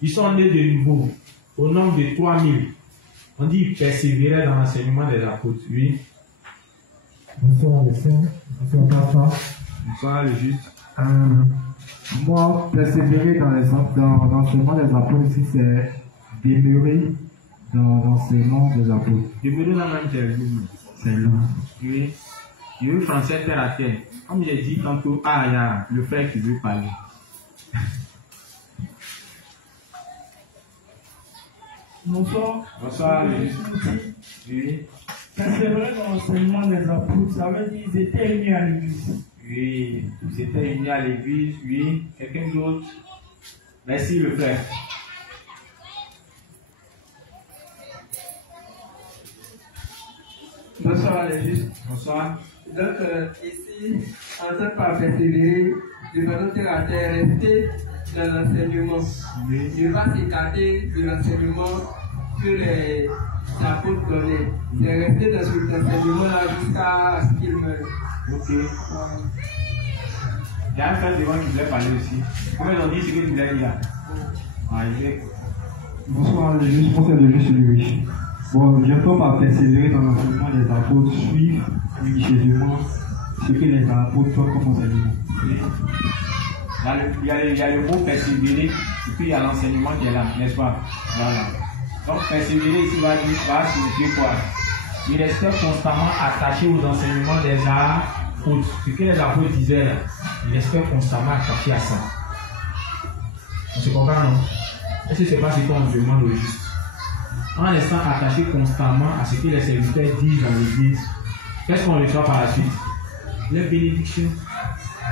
Ils sont nés de nouveau, au nombre de 3000. On dit persévérer dans l'enseignement des apôtres. Oui. Bonsoir les saints, bonsoir papa. Bonsoir le juste. Moi, persévérer dans l'enseignement des apôtres aussi, c'est demeurer dans l'enseignement des apôtres. Demeurer dans la même terre. C'est là. Oui. Je veux français terre à terre. Comme j'ai dit tantôt, il y a le frère qui veut parler. Bonsoir. Bonsoir le juste. Oui. Persévérer dans l'enseignement des apôtres, ça veut dire qu'ils étaient unis à l'église. Oui, ils étaient unis à l'église, oui. Quelqu'un d'autre? Merci le frère. Bonsoir les justes. Bonsoir. Donc ici, en tant par persévérer, de façon terre à terre, rester dans l'enseignement. Oui. Ne pas s'écarter de l'enseignement que les apôtres donnaient. C'est rester dans cet enseignement-là jusqu'à ce qu'ils meurent. Ok. Il y a un frère devant qui voulait parler aussi. Comment ils ont dit ce que tu voulais dire là? Bonsoir les justes, moi c'est le juste lui. Bon, j'entends par persévérer dans l'enseignement des apôtres, suivre religieusement ce que les apôtres font comme enseignement. Oui. Il y a le mot persévérer, et puis il y a l'enseignement qui est là, n'est-ce pas? Voilà. Donc persévérer ici va signifier quoi? Il restait constamment attaché aux enseignements des apôtres. Ce que les apôtres disaient là, il restait constamment attaché à ça. On se comprend, non? Est-ce que c'est pas ce qu'on demande au juste? En restant attaché constamment à ce que les serviteurs disent dans l'église, qu'est-ce qu'on reçoit par la suite? Les bénédictions.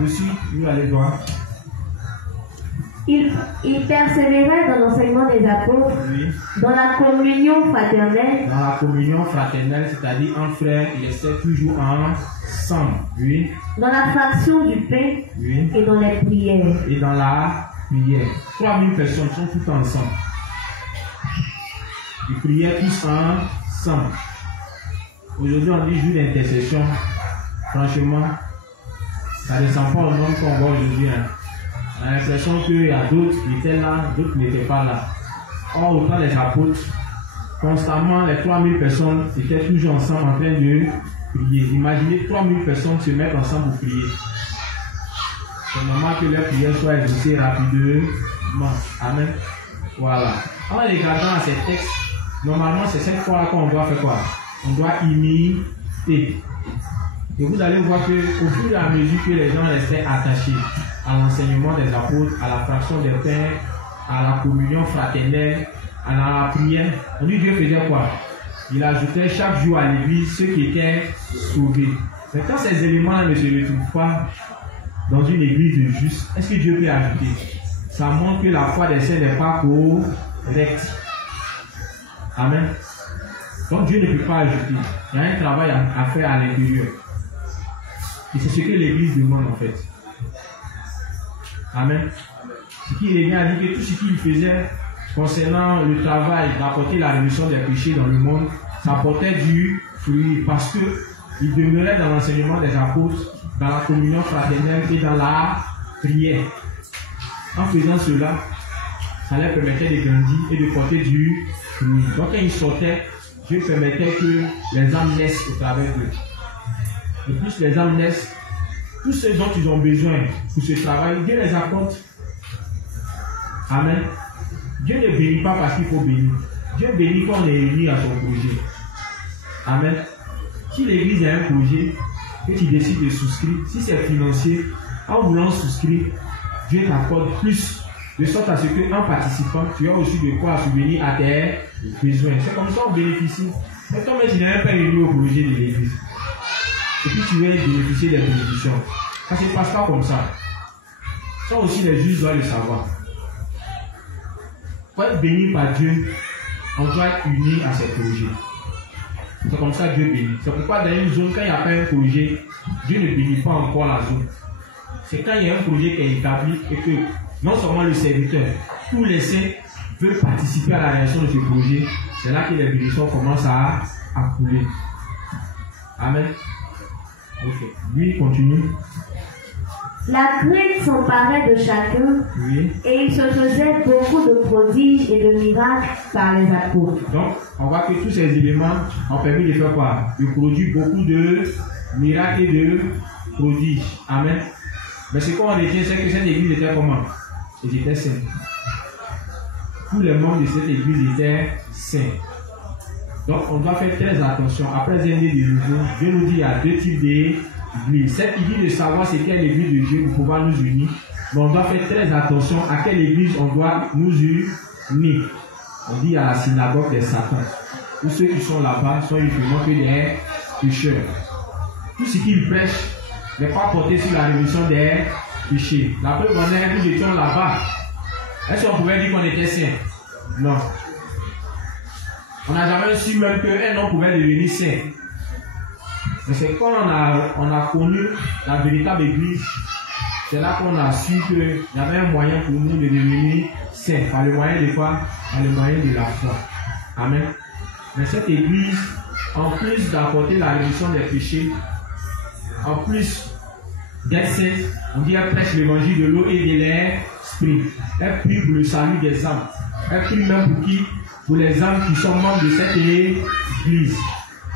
Aussi, vous allez voir. Il persévérait dans l'enseignement des apôtres, Oui. dans la communion fraternelle, Dans la communion fraternelle, c'est-à-dire en frères, ils restaient toujours ensemble. Oui. dans la fraction du pain Oui. et dans les prières. Et dans la prière. 3000 personnes sont toutes ensemble. Ils priaient tous ensemble. Aujourd'hui, on dit jour d'intercession. Franchement, ça ne descend pas au nombre qu'on voit aujourd'hui. Hein. On a l'impression qu'il y a d'autres qui étaient là, d'autres n'étaient pas là. Or, au temps des apôtres, constamment, les 3000 personnes étaient toujours ensemble en train de prier. Imaginez 3000 personnes se mettre ensemble pour prier. C'est normal que leur prière soit exaucée rapidement. Amen. Voilà. En regardant à ces textes, normalement, c'est cette fois-là qu'on doit faire quoi? On doit imiter. Et vous allez voir que au fur et à mesure que les gens restaient attachés à l'enseignement des apôtres, à la fraction des pains, à la communion fraternelle, à la prière, on dit Dieu faisait quoi? Il ajoutait chaque jour à l'église ceux qui étaient sauvés. Mais quand ces éléments ne se retrouvent pas dans une église de justes, est-ce que Dieu peut ajouter? Ça montre que la foi des saints n'est pas correcte. Amen. Donc Dieu ne peut pas ajouter. Il y a un travail à faire à l'intérieur. Et c'est ce que l'église demande en fait. Amen. Ce qui revient à dire que tout ce qu'il faisait concernant le travail d'apporter la rémission des péchés dans le monde, ça apportait du fruit parce qu'il demeurait dans l'enseignement des apôtres, dans la communion fraternelle et dans la prière. En faisant cela, ça leur permettait de grandir et de porter du fruit. Donc quand ils sortaient, Dieu permettait que les âmes naissent au travers d'eux. Et plus les âmes naissent, tous ceux dont ils ont besoin pour ce travail, Dieu les apporte. Amen. Dieu ne bénit pas parce qu'il faut bénir. Dieu bénit quand on est unis à son projet. Amen. Si l'église a un projet, que tu décides de souscrire, si c'est financier, en voulant souscrire, Dieu t'apporte plus, de sorte à ce qu'en participant, tu as aussi de quoi subvenir à tes besoins. C'est comme ça qu'on bénéficie. Mais toi, tu n'es même pas uni au projet de l'église. Et puis tu vas bénéficier des bénédictions. Ça ne se passe pas comme ça. Ça aussi, les juges doivent le savoir. Pour être béni par Dieu, on doit être uni à ses projets. C'est comme ça que Dieu bénit. C'est pourquoi dans une zone, quand il n'y a pas un projet, Dieu ne bénit pas encore la zone. c'est quand il y a un projet qui est établi et que non seulement le serviteur, tous les saints veulent participer à la réalisation de ce projet, c'est là que les bénédictions commencent à couler. Amen. Ok. Lui, continue. La crainte s'emparait de chacun, Oui. et il se faisait beaucoup de prodiges et de miracles par les apôtres. Donc, on voit que tous ces éléments ont permis de faire quoi? De produire beaucoup de miracles et de prodiges. Amen. Mais ce qu'on retient, c'est que cette église était comment? Ils étaient saints. Tous les membres de cette église étaient saints. Donc, on doit faire très attention. Après un né de nouveau, Dieu nous dit qu'il y a deux types d'églises. Cette idée de savoir c'est quelle église de Dieu pour pouvoir nous unir, mais on doit faire très attention à quelle église on doit nous unir. On dit à la synagogue des Satans. Tous ceux qui sont là-bas sont uniquement que des pécheurs. Tout ce qu'ils prêchent n'est pas porté sur la rémission des péchés. La preuve en est, nous étions là-bas. Est-ce qu'on pouvait dire qu'on était saint? Non. On n'a jamais su même qu'un homme pouvait devenir saint. Mais c'est quand on a connu la véritable église, c'est là qu'on a su qu'il y avait un moyen pour nous de devenir saints. Par le moyen de quoi? Par le moyen de la foi. Amen. Mais cette église, en plus d'apporter la rémission des péchés, en plus d'être sainte, on dit qu'elle prêche l'évangile de l'eau et de l'esprit. Elle prie pour le salut des âmes. Elle prie même pour qui? Pour les âmes qui sont membres de cette église.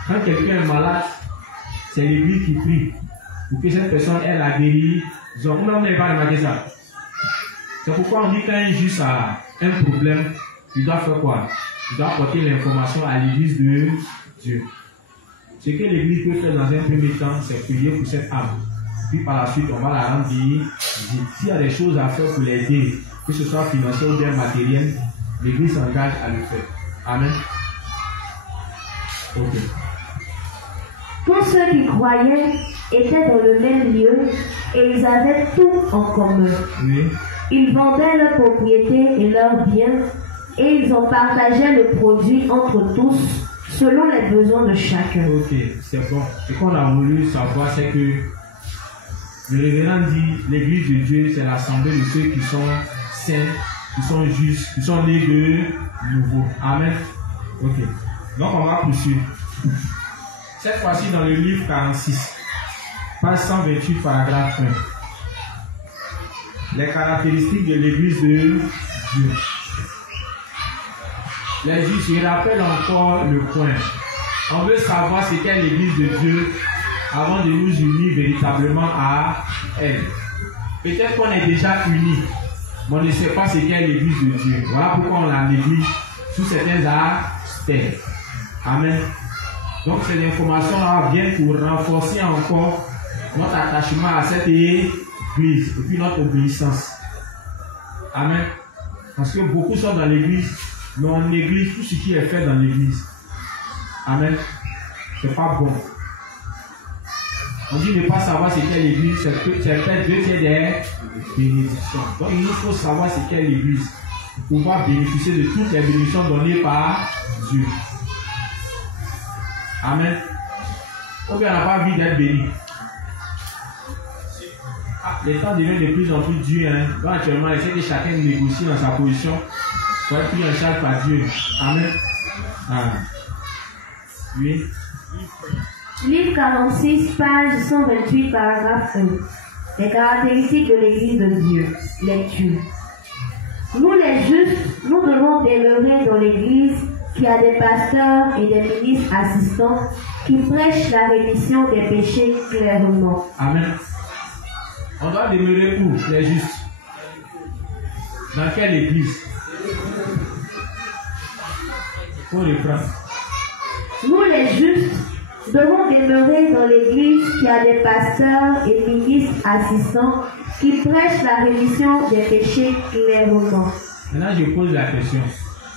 Quand quelqu'un est malade, c'est l'église qui prie pour que cette personne ait la guérison. Vous n'avez pas remarqué ça? C'est pourquoi on dit qu'un juste a un problème, il doit faire quoi? Il doit apporter l'information à l'église de Dieu. Ce que l'église peut faire dans un premier temps, c'est prier pour cette âme. Puis par la suite, on va la rendre visite. S'il y a des choses à faire pour l'aider, que ce soit financier ou bien matériel, l'église s'engage à le faire. Amen. Ok. Tous ceux qui croyaient étaient dans le même lieu et ils avaient tout en commun. Oui. Ils vendaient leurs propriétés et leurs biens et ils en partageaient le produit entre tous selon les besoins de chacun. Ok, c'est bon. Ce qu'on a voulu savoir, c'est que le révérend dit l'église de Dieu, c'est l'assemblée de ceux qui sont saints, qui sont justes, qui sont nés de nouveau. Amen. Ok. Donc on va poursuivre. Cette fois-ci dans le livre 46, page 128, paragraphe 1. Les caractéristiques de l'église de Dieu. Les Juifs, je rappelle encore le point. On veut savoir ce qu'est l'église de Dieu avant de nous unir véritablement à elle. Peut-être qu'on est déjà unis, mais on ne sait pas ce qu'est l'église de Dieu. Voilà pourquoi on la néglige sous certains aspects. Amen. Donc ces informations-là viennent pour renforcer encore notre attachement à cette église et puis notre obéissance. Amen. Parce que beaucoup sont dans l'église, mais on néglige tout ce qui est fait dans l'église. Amen. C'est pas bon. On dit ne pas savoir ce qu'est l'église, c'est peut-être Dieu qui est des bénédictions. Donc il nous faut savoir ce qu'est l'église pour pouvoir bénéficier de toutes les bénédictions données par Dieu. Amen. Ou bien on n'a pas envie d'être béni. Les temps deviennent de plus en plus durs. Donc actuellement, il essaie que chacun négocie dans sa position pour être pris en charge par Dieu. Amen. Ah. Oui. Livre 46, page 128, paragraphe 1. Les caractéristiques de l'église de Dieu. Lecture. Nous les justes, nous devons demeurer dans l'église qui a des pasteurs et des ministres assistants qui prêchent la rémission des péchés clairement. Amen. On doit demeurer où, les justes? Dans quelle église? Pour reprendre. Nous les justes devons demeurer dans l'église qui a des pasteurs et ministres assistants qui prêchent la rémission des péchés clairement. Maintenant, je pose la question.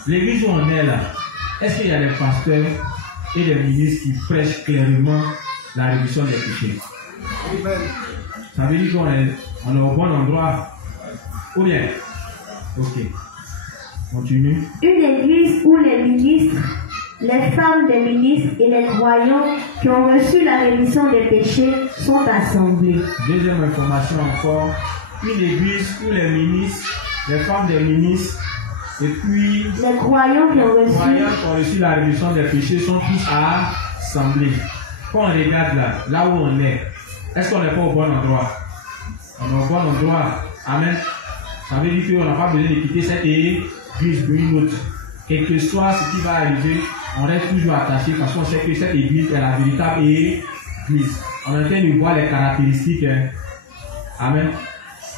L'église où on est là, est-ce qu'il y a des pasteurs et des ministres qui prêchent clairement la rémission des péchés? Ça veut dire qu'on est au bon endroit. Ou bien? Ok. Continue. Une église où les ministres Les femmes des ministres et les croyants qui ont reçu la rémission des péchés sont assemblés. Deuxième information encore, une église où les ministres, les femmes des ministres, et puis Les croyants qui ont reçu la rémission des péchés sont tous assemblés. Quand on regarde là où on est-ce qu'on n'est pas au bon endroit? On est au bon endroit. Amen. Ça veut dire qu'on n'a pas besoin de quitter cette église pour une autre. Quel que soit ce qui va arriver, on reste toujours attaché parce qu'on sait que cette église est la véritable église. On est en train de voir les caractéristiques. Amen.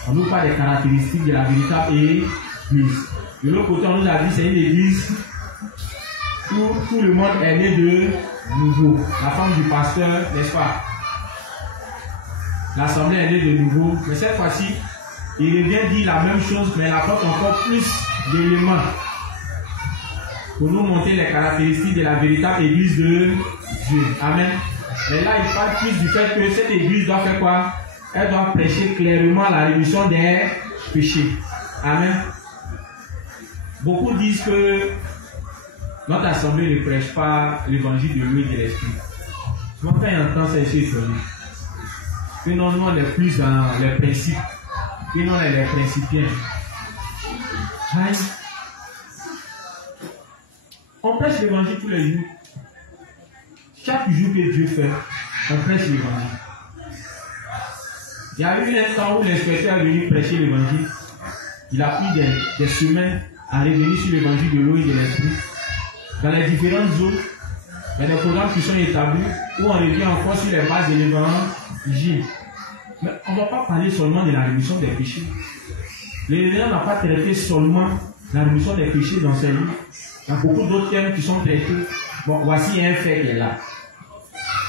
On nous parle des caractéristiques de la véritable église. De l'autre côté, on nous a dit que c'est une église où tout le monde est né de nouveau. La femme du pasteur, n'est-ce pas? L'assemblée est née de nouveau. Mais cette fois-ci, il revient dire la même chose, mais il apporte encore plus d'éléments pour nous montrer les caractéristiques de la véritable église de Dieu. Amen. Mais là, il parle plus du fait que cette église doit faire quoi? Elle doit prêcher clairement la rémission des péchés. Amen. Beaucoup disent que notre assemblée ne prêche pas l'évangile de l'eau et de l'esprit. Souvent, quand il entend ça, c'est étonné. Que non, nous, on est plus dans les principes. Que non, on est les principiens. Aïe. On prêche l'évangile tous les jours. Chaque jour que Dieu fait, on prêche l'évangile. Il y a eu un temps où l'inspecteur est venu prêcher l'évangile. Il a pris des semaines à revenir sur l'évangile de l'eau et de l'esprit. Dans les différentes zones, il y a des programmes qui sont établis où on revient encore sur les bases de l'évangile. Mais on ne va pas parler seulement de la rémission des péchés. L'évangile n'a pas traité seulement la rémission des péchés dans ces livres. Il y a beaucoup d'autres thèmes qui sont traités. Bon, voici un fait qui est là.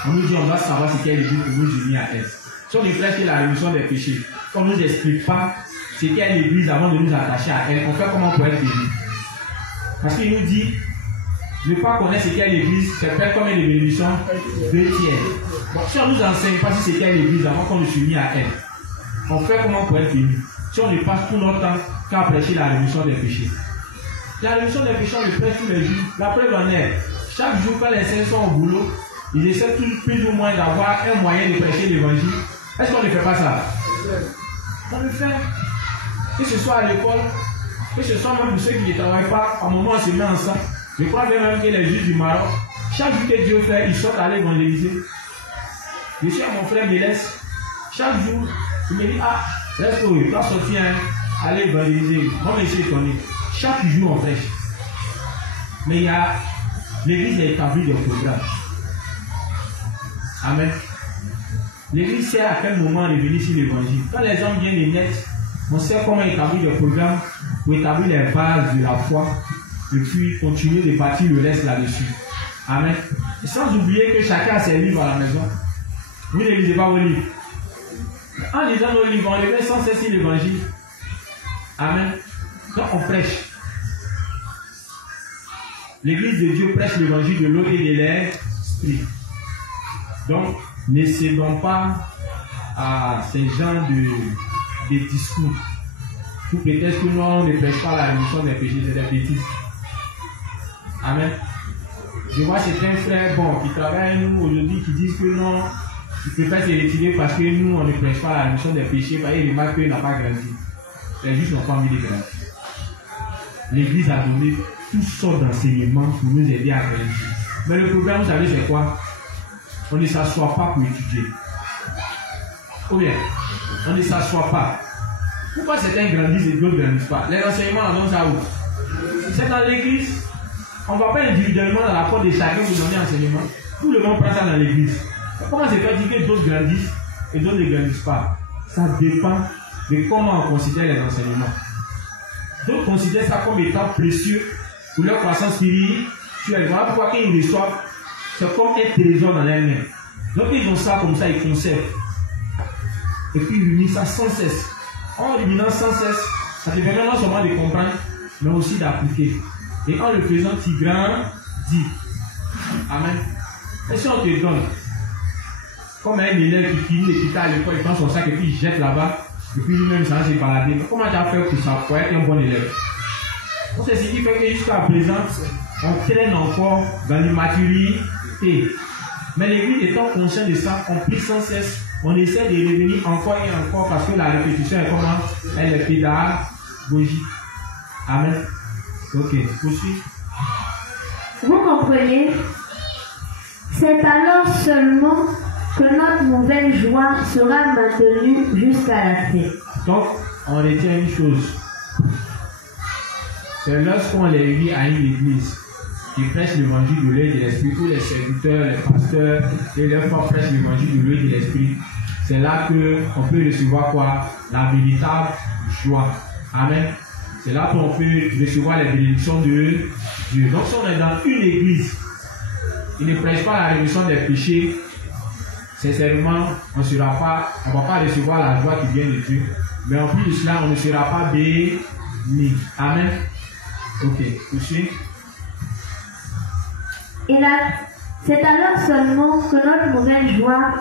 On nous dit on doit savoir ce qu'est l'église pour nous unir à elle. Si on ne prêche que la rémission des péchés, on ne nous explique pas ce qu'est l'église avant de nous attacher à elle, on fait comment pour être béni. Parce qu'il nous dit, ne pas connaître ce qu'est l'église, c'est faire comme une bénédiction de tiers. Bon, si on ne nous enseigne pas ce qu'est l'église avant qu'on ne s'unisse à elle, on fait comment pour être béni. Si on ne passe tout notre temps qu'à prêcher la rémission des péchés. La rémission des péchés, on le prêche tous les jours. La preuve en est, chaque jour quand les saints sont au boulot, ils essaient plus ou moins d'avoir un moyen de prêcher l'évangile. Est-ce qu'on ne fait pas ça? On le fait. Que ce soit à l'école, que ce soit même pour ceux qui ne travaillent pas, à un moment on se met ensemble. Je crois même que les juifs du Maroc, chaque jour que Dieu fait, ils sortent à aller évangéliser. Je suis à mon frère Mélès, chaque jour, il me dit, ah, reste où, tu vas sortir, aller évangéliser. Moi, je suis étonné. Chaque jour, on prêche. Mais il y a, l'église a établi des programmes. Amen. L'église sait à quel moment revenir sur l'évangile. Quand les hommes viennent de naître, on sait comment établir des programmes pour établir les bases de la foi et puis continuer de bâtir le reste là-dessus. Amen. Et sans oublier que chacun a ses livres à la maison. Vous ne lisez pas vos livres. En lisant nos livres, on les met sans cesse sur l'évangile. Amen. Donc on prêche. L'église de Dieu prêche l'évangile de l'eau et de l'esprit. Donc, ne cédons pas à ces genres de discours. Tout peut-être que nous, on ne prêche pas la rémission des péchés, c'est des bêtises. Amen. Je vois certains frères qui travaillent avec nous aujourd'hui qui disent que non, ils préfèrent se retirer parce que nous, on ne prêche pas la rémission des péchés parce qu'ils remarquent qu'il n'a pas grandi. Les juifs n'ont pas envie de grandir. L'Église a donné toutes sortes d'enseignements pour nous aider à grandir. Mais le problème, vous savez, c'est quoi? On ne s'assoit pas pour étudier. Ou bien, on ne s'assoit pas. Pourquoi certains grandissent et d'autres ne grandissent pas? Les enseignements, on donne ça où? C'est dans l'église. On ne va pas individuellement dans la porte de chacun pour donner enseignement. Tout le monde prend ça dans l'église. Comment c'est fait dire que d'autres grandissent et d'autres ne grandissent pas? Ça dépend de comment on considère les enseignements. D'autres considèrent ça comme étant précieux pour leur croissance spirituelle. Voilà pourquoi quand ils reçoivent, c'est comme un trésor dans leurs mains. Donc ils ont ça comme ça, ils conservent. Et puis ils ruminent ça sans cesse. En ruminant sans cesse, ça te permet non seulement de comprendre, mais aussi d'appliquer. Et en le faisant, tu grandis. Amen. Et si on te donne, comme un élève qui finit de quitter à l'école, il prend son sac et puis il jette là-bas, et puis lui-même ça va se balader. Comment tu as fait pour ça, pour être un bon élève? Donc c'est ce qui fait que jusqu'à présent, on traîne encore dans l'immaturité. Mais l'église étant consciente de ça, on prie sans cesse, on essaie de revenir encore et encore parce que la répétition est comment? Elle est pédagogique. Amen. Ok, poursuis. Vous comprenez? C'est alors seulement que notre nouvelle joie sera maintenue jusqu'à la fin. Donc, on retient une chose. C'est lorsqu'on les réunit à une église qui prêche l'évangile de l'eau et de l'esprit, tous les serviteurs, les pasteurs et les femmes prêchent l'évangile de l'eau et de l'esprit. C'est là qu'on peut recevoir quoi? La véritable joie. Amen. C'est là qu'on peut recevoir les bénédictions de Dieu. Donc, si on est dans une église, il ne prêche pas la rémission des péchés, sincèrement, on ne va pas recevoir la joie qui vient de Dieu. Mais en plus de cela, on ne sera pas béni. Amen. Ok, poursuis. C'est alors seulement que notre nouvelle joie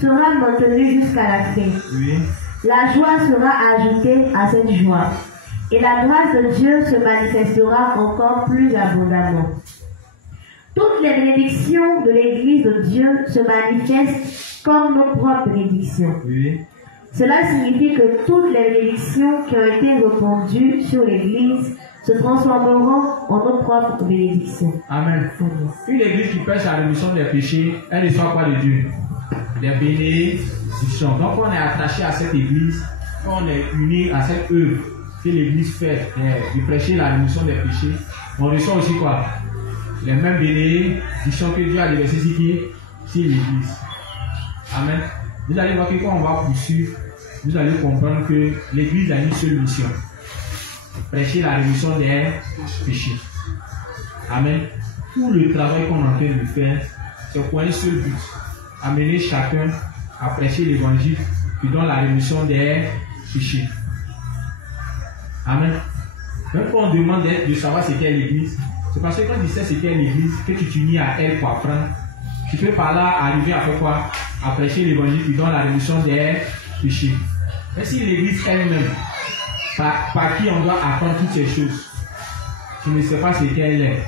sera maintenue jusqu'à la fin. Oui. La joie sera ajoutée à cette joie. Et la grâce de Dieu se manifestera encore plus abondamment. Toutes les bénédictions de l'Église de Dieu se manifestent comme nos propres bénédictions. Oui. Cela signifie que toutes les bénédictions qui ont été répandues sur l'Église se transformeront en nos propres bénédictions. Amen. Une église qui prêche la rémission des péchés, elle reçoit quoi de Dieu? Des bénédictions. Donc on est attaché à cette église, on est uni à cette œuvre que l'église fait de prêcher la rémission des péchés. On reçoit aussi quoi? Les mêmes bénédictions que Dieu a déversées sur l'église. Amen. Vous allez voir que quand on va poursuivre, vous allez comprendre que l'église a une seule mission. Prêcher la rémission des péchés. Amen. Tout le travail qu'on est en train de faire, c'est pour un seul but. Amener chacun à prêcher l'évangile qui donne la rémission des péchés. Amen. Même quand on demande de savoir ce qu'est l'église, c'est parce que quand tu sais ce qu'est l'église, que tu t'unis à elle pour apprendre, tu peux par là arriver à faire quoi? À prêcher l'évangile qui donne la rémission des péchés. Mais si l'église elle-même, par qui on doit apprendre toutes ces choses, tu ne sais pas ce qu'elle est,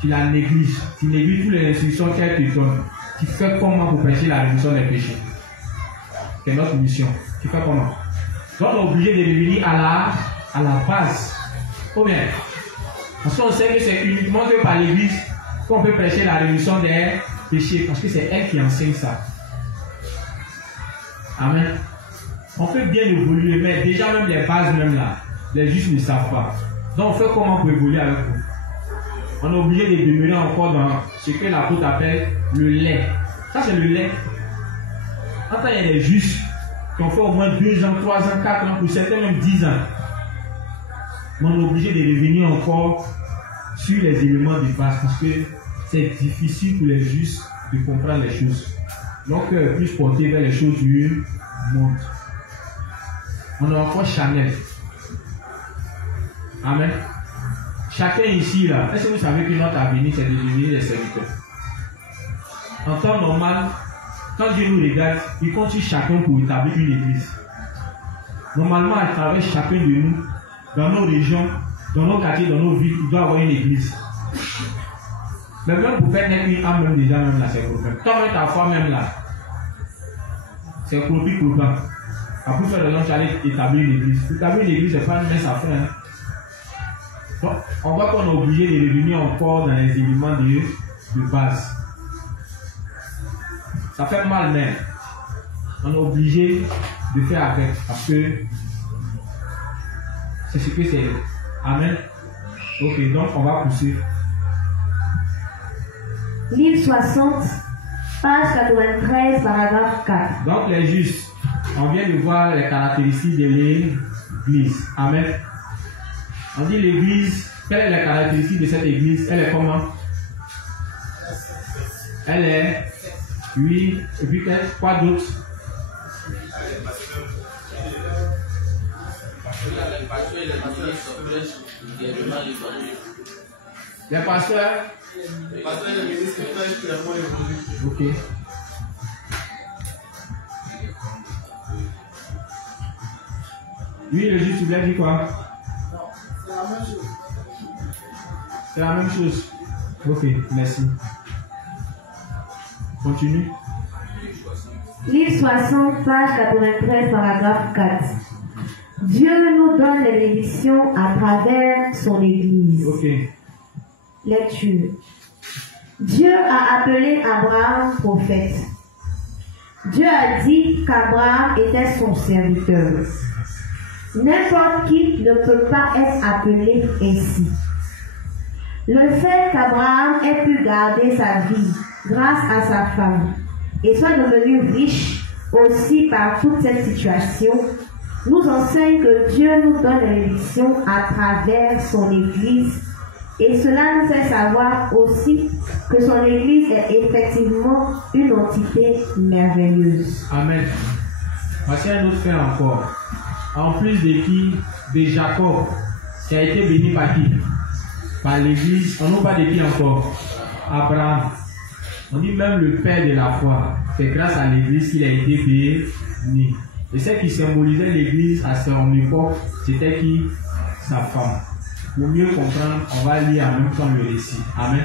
tu la négliges, tu négliges toutes les instructions qu'elle te donne, tu fais comment pour prêcher la rémission des péchés? C'est notre mission. Tu fais comment? Donc on est obligé de revenir à la base. Combien? Parce qu'on sait que c'est uniquement que par l'église qu'on peut prêcher la rémission des péchés, parce que c'est elle qui enseigne ça. Amen. On peut bien évoluer, mais déjà même les bases même là, les justes ne savent pas. Donc on fait comment pour évoluer avec vous? On est obligé de demeurer encore dans ce que l'apôtre appelle le lait. Ça c'est le lait. Quand il y a des justes qui ont fait au moins 2 ans, 3 ans, 4 ans, pour certains même 10 ans, mais on est obligé de revenir encore sur les éléments de base parce que c'est difficile pour les justes de comprendre les choses. Donc plus porté vers les choses du monde. On a encore Chanel. Amen. Chacun ici, là, est-ce que vous savez que notre avenir, c'est de devenir des serviteurs? En temps normal, quand Dieu nous regarde, il compte sur chacun pour établir une église. Normalement, à travers chacun de nous, dans nos régions, dans nos quartiers, dans nos villes, il doit y avoir une église. Mais même pour faire naître une âme, même déjà, même là, c'est un problème. Toi-même, ta foi, même là, c'est un produit courant. Après faire de l'ange, aller établir une église. Établir une église, c'est pas une messe à faire. Hein. Donc, on voit qu'on est obligé de revenir encore dans les éléments de base. Ça fait mal, mais on est obligé de faire avec. Parce que c'est ce que c'est. Amen. Ok, donc on va pousser. Livre 60, page 93, paragraphe 4. Donc les justes, on vient de voir les caractéristiques de l'église. Amen. On dit l'église, quelle est la caractéristique de cette église? Elle est comment? Elle est, oui, et puis quoi d'autre? Les pasteurs. Les pasteurs et les ministres prêchent clairement l'évangile. Ok. Lui, le juste, il a dit quoi? C'est la même chose. C'est la même chose. Ok, merci. Continue. Livre 60, page 93, paragraphe 4. Dieu nous donne les bénédictions à travers son Église. Ok. Lecture. Dieu a appelé Abraham prophète. Dieu a dit qu'Abraham était son serviteur. N'importe qui ne peut pas être appelé ainsi. Le fait qu'Abraham ait pu garder sa vie grâce à sa femme et soit devenu riche aussi par toute cette situation, nous enseigne que Dieu nous donne la bénédiction à travers son Église, et cela nous fait savoir aussi que son Église est effectivement une entité merveilleuse. Amen. Voici un autre fait encore. En plus de qui, de Jacob, qui a été béni par qui? Par l'Église. On n'a pas de qui encore? Abraham. On dit même le père de la foi. C'est grâce à l'Église qu'il a été béni. Et ce qui symbolisait l'Église à son époque, c'était qui? Sa femme. Pour mieux comprendre, on va lire en même temps le récit. Amen.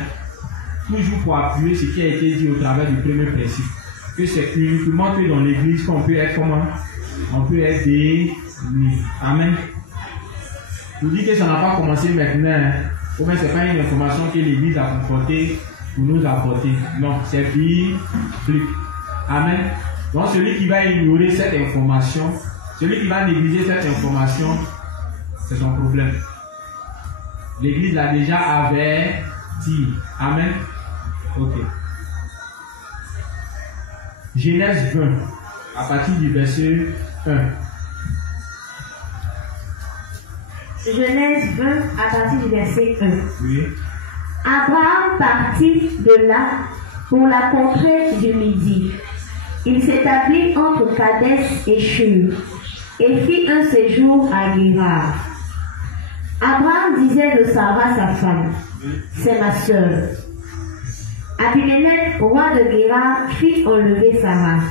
Toujours pour appuyer ce qui a été dit au travers du premier principe. Que c'est uniquement que dans l'Église qu'on peut être comment? On peut être béni. Amen. Je vous dis que ça n'a pas commencé maintenant. Hein. Au moins, ce n'est pas une information que l'Église a comportée pour nous apporter. Non, c'est biblique. Amen. Donc celui qui va ignorer cette information, celui qui va négliger cette information, c'est son problème. L'Église l'a déjà averti. Amen. Ok. Genèse 20, à partir du verset 1. Genèse 20, à partir du verset 1. Oui. Abraham partit de là pour la contrée du Midi. Il s'établit entre Kadès et Shur et fit un séjour à Guérar. Abraham disait de Sarah sa femme, c'est ma sœur. Abimelech, roi de Guérar, fit enlever Sarah.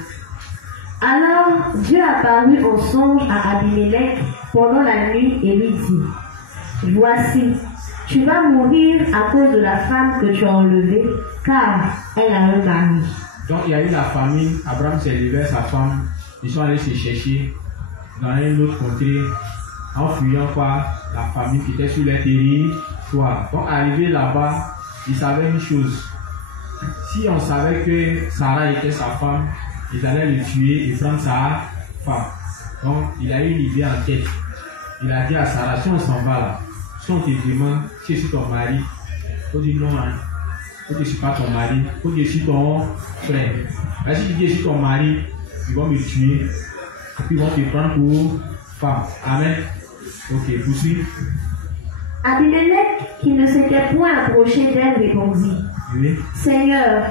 Alors Dieu apparut en songe à Abimelech pendant la nuit et lui dit, voici, tu vas mourir à cause de la femme que tu as enlevée, car elle a un mari. Donc il y a eu la famine, Abraham s'est levé sa femme, ils sont allés se chercher dans une autre contrée, en fuyant quoi? La famine qui était sur leur territoire. Donc arrivé là-bas, ils savaient une chose. Si on savait que Sarah était sa femme, ils allaient le tuer et prendre sa femme. Donc il a eu une idée en tête. Il a dit à Sarah, si on s'en va là, si on te demande si je suis ton mari, il faut dire non, hein. Faut que je ne suis pas ton mari, faut que je suis ton frère. Mais si tu dis que je suis ton mari, ils vont me tuer, et puis ils vont te prendre pour femme. Amen. Ok, poursuis. Abimelech, qui ne s'était point approché d'elle, répondit, Oui. Seigneur,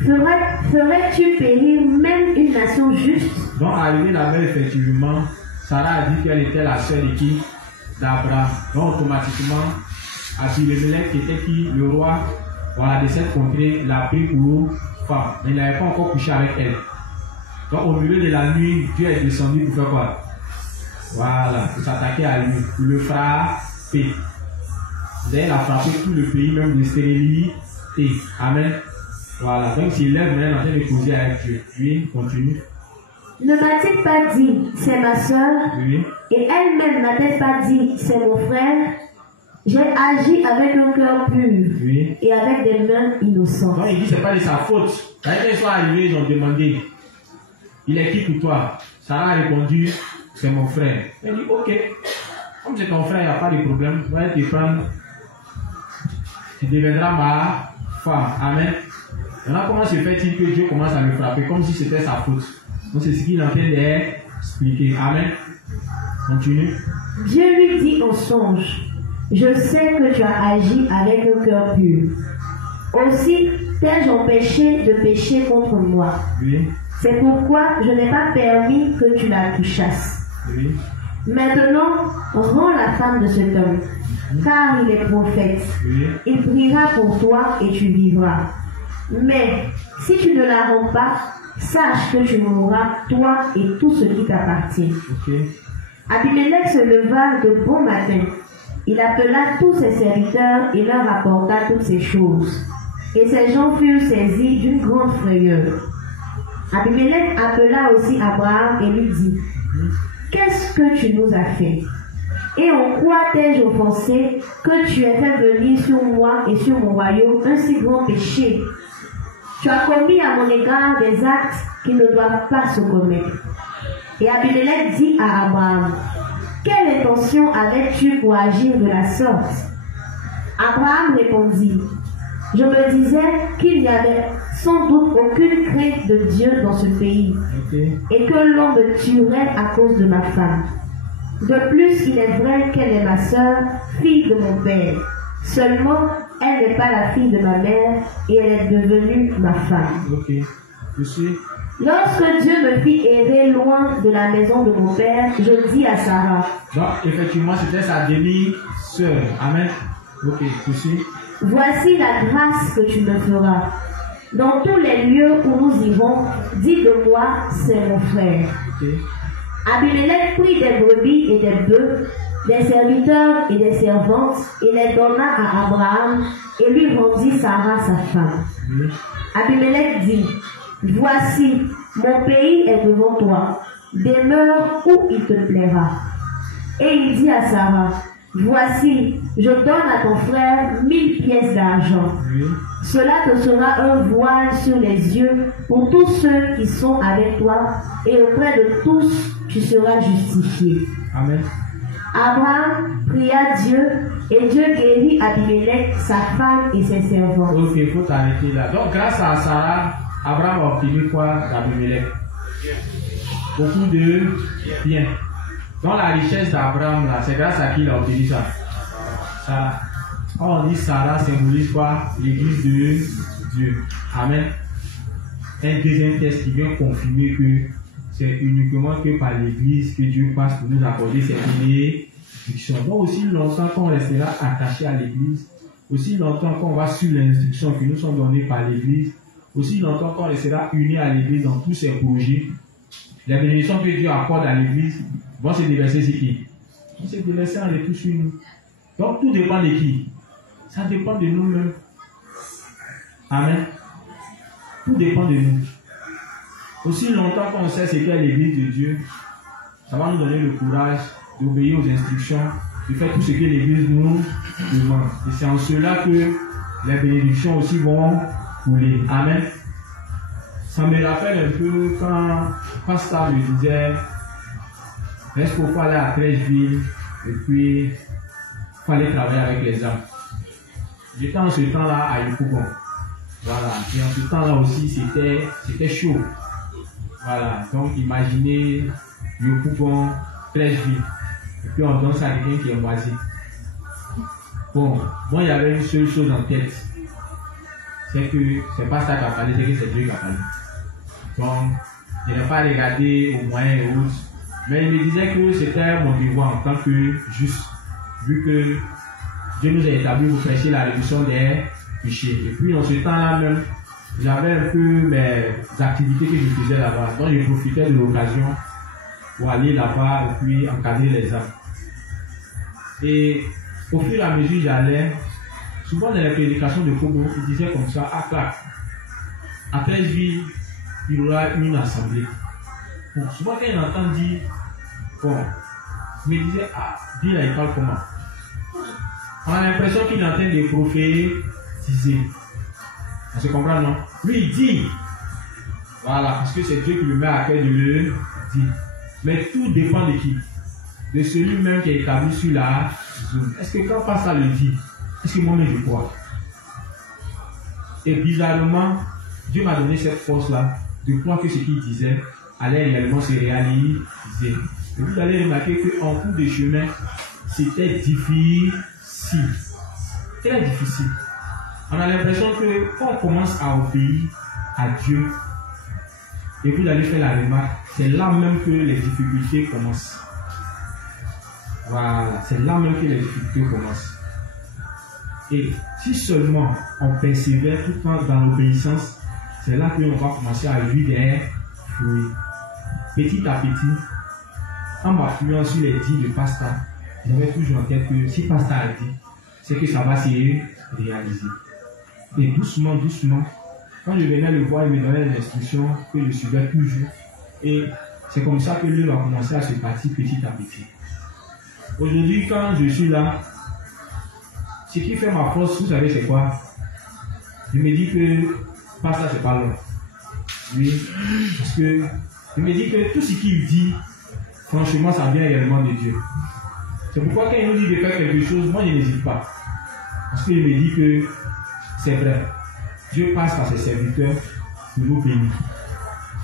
ferais-tu périr même une nation juste? Donc, arrivé là-bas, effectivement, Sarah a dit qu'elle était la sœur de qui? D'Abraham. Donc, automatiquement, Abimelech, qui était qui? Le roi, voilà, de cette contrée, l'a pris pour femme. Mais il n'avait pas encore couché avec elle. Donc, au milieu de la nuit, Dieu est descendu pour faire quoi? Voilà, pour s'attaquer à lui, pour le frapper. Vous allez la frapper tout le pays, même de stérilité. Amen. Voilà, donc s'il lève maintenant en train de causer avec Dieu. Oui, continue. Ne m'a-t-il pas dit, c'est ma sœur? Oui. Et elle-même n'a-t-elle pas dit, c'est mon frère? J'ai agi avec un cœur pur, Oui. et avec des mains innocentes. Donc il dit c'est pas de sa faute. Quand ils sont arrivés, ils ont demandé, il est qui pour toi? Sarah a répondu, c'est mon frère. Il dit ok, comme c'est ton frère, il n'y a pas de problème, je vais te prendre, tu deviendras ma femme. Amen. Maintenant, comment se fait-il que Dieu commence à le frapper comme si c'était sa faute? Donc c'est ce qu'il est en train d'expliquer. Amen. Continue. Dieu lui dit en songe, je sais que tu as agi avec un cœur pur. Aussi t'ai-je empêché de pécher contre moi. Oui. C'est pourquoi je n'ai pas permis que tu la touchasses. Oui. Maintenant, rends la femme de cet homme, car il est prophète. Oui. Il priera pour toi et tu vivras. Mais si tu ne la rends pas, sache que tu mourras, toi et tout ce qui t'appartient. Ok. Abimelech se leva de bon matin. Il appela tous ses serviteurs et leur rapporta toutes ces choses. Et ces gens furent saisis d'une grande frayeur. Abimelech appela aussi Abraham et lui dit, qu'est-ce que tu nous as fait? Et en quoi t'ai-je offensé que tu aies fait venir sur moi et sur mon royaume un si grand péché? Tu as commis à mon égard des actes qui ne doivent pas se commettre. Et Abimelech dit à Abraham, quelle intention avais-tu pour agir de la sorte? Abraham répondit, je me disais qu'il n'y avait sans doute aucune crainte de Dieu dans ce pays, et que l'on me tuerait à cause de ma femme. De plus, il est vrai qu'elle est ma sœur, fille de mon père. Seulement, elle n'est pas la fille de ma mère, et elle est devenue ma femme. Lorsque Dieu me fit errer loin de la maison de mon père, je dis à Sarah. Donc, effectivement, c'était sa demi-sœur. Amen. Ok, poursuis. Voici la grâce que tu me feras. Dans tous les lieux où nous irons, dis de moi, c'est mon frère. Okay. Abimelech prit des brebis et des bœufs, des serviteurs et des servantes, et les donna à Abraham, et lui rendit Sarah sa femme. Abimelech dit, voici, mon pays est devant toi, demeure où il te plaira. Et il dit à Sarah, voici, je donne à ton frère 1000 pièces d'argent. Cela te sera un voile sur les yeux pour tous ceux qui sont avec toi, et auprès de tous, tu seras justifié. Amen. Abraham pria Dieu, et Dieu guérit Abimelech, sa femme et ses servants. Ok, il faut t'arrêter là. Donc, grâce à Sarah, Abraham a obtenu quoi d'Abimelech? Beaucoup de biens. Donc, la richesse d'Abraham, là, c'est grâce à qui il a obtenu ça? Sarah. Quand on dit Sarah, symbolise quoi? L'église de Dieu. Amen. Un deuxième texte qui vient confirmer que c'est uniquement que par l'église que Dieu passe pour nous accorder cette bénédiction. Donc, aussi longtemps qu'on restera attaché à l'église, aussi longtemps qu'on va suivre les instructions qui nous sont données par l'église, aussi longtemps qu'on restera unis à l'église dans tous ses projets, les bénédictions que Dieu accorde à l'église vont se déverser sur qui? Vont se déverser en retour sur nous. Donc, tout dépend de qui? Ça dépend de nous-mêmes. Amen. Tout dépend de nous. Aussi longtemps qu'on sait ce qu'est l'église de Dieu, ça va nous donner le courage d'obéir aux instructions, de faire tout ce que l'église nous demande. Et c'est en cela que les bénédictions aussi vont couler. Amen. Ça me rappelle un peu quand Pasteur me disait, est-ce qu'il faut aller à Trècheville et puis il faut aller travailler avec les hommes. J'étais en ce temps-là à Yopougon. Voilà. Et en ce temps-là aussi, c'était chaud. Voilà. Donc, imaginez Yopougon, Trècheville. Et puis, on donne ça à quelqu'un qui est moisi. Bon, moi, il y avait une seule chose en tête. C'est que c'est pas ça qui a parlé, c'est que c'est Dieu qui a parlé. Donc, je n'ai pas regardé aux moyens et autres. Mais il me disait que c'était mon devoir en tant que juste. Vu que Dieu nous a établi pour prêcher la réduction des péchés. Et puis, en ce temps-là même, j'avais un peu mes activités que je faisais là-bas. Donc, je profitais de l'occasion pour aller là-bas et puis encadrer les âmes. Et au fur et à mesure j'allais, souvent dans les prédications de Kobo, il disait comme ça, à clac, à Trècheville, il y aura une assemblée. Bon, souvent quand il entend dire, bon, il me disait, ah, dis là, il parle comment? On a l'impression qu'il est en train de prophétiser. On se comprend, non? Lui, il dit. Voilà, parce que c'est Dieu qui lui met à cœur de le dire. Mais tout dépend de qui? De celui-même qui est établi sur la zone. Est-ce que quand Pasteur le dit, est-ce que moi-même je crois? Et bizarrement, Dieu m'a donné cette force-là de croire que ce qu'il disait allait réellement se réaliser. Et vous allez remarquer qu'en cours de chemin, c'était difficile. Très difficile. On a l'impression que quand on commence à obéir à Dieu, et vous allez faire la remarque, c'est là même que les difficultés commencent. Voilà, c'est là même que les difficultés commencent. Et si seulement on persévère tout le temps dans l'obéissance, c'est là qu'on va commencer à jouir des fruits. Petit à petit, en m'appuyant sur les dits de Pasteur, j'avais toujours en tête que si Pasteur a dit, c'est que ça va se réaliser. Et doucement, doucement, quand je venais le voir, il me donnait des instructions que je suivais toujours. Et c'est comme ça que l'œuvre a commencé à se bâtir petit à petit. Aujourd'hui, quand je suis là, ce qui fait ma force, vous savez, c'est quoi? Je me dis que pas ça, c'est pas long. Oui, parce que je me dis que tout ce qu'il dit, franchement, ça vient réellement de Dieu. C'est pourquoi quand il nous dit de faire quelque chose, moi je n'hésite pas. Parce qu'il me dit que c'est vrai. Dieu passe par ses serviteurs pour nous bénir.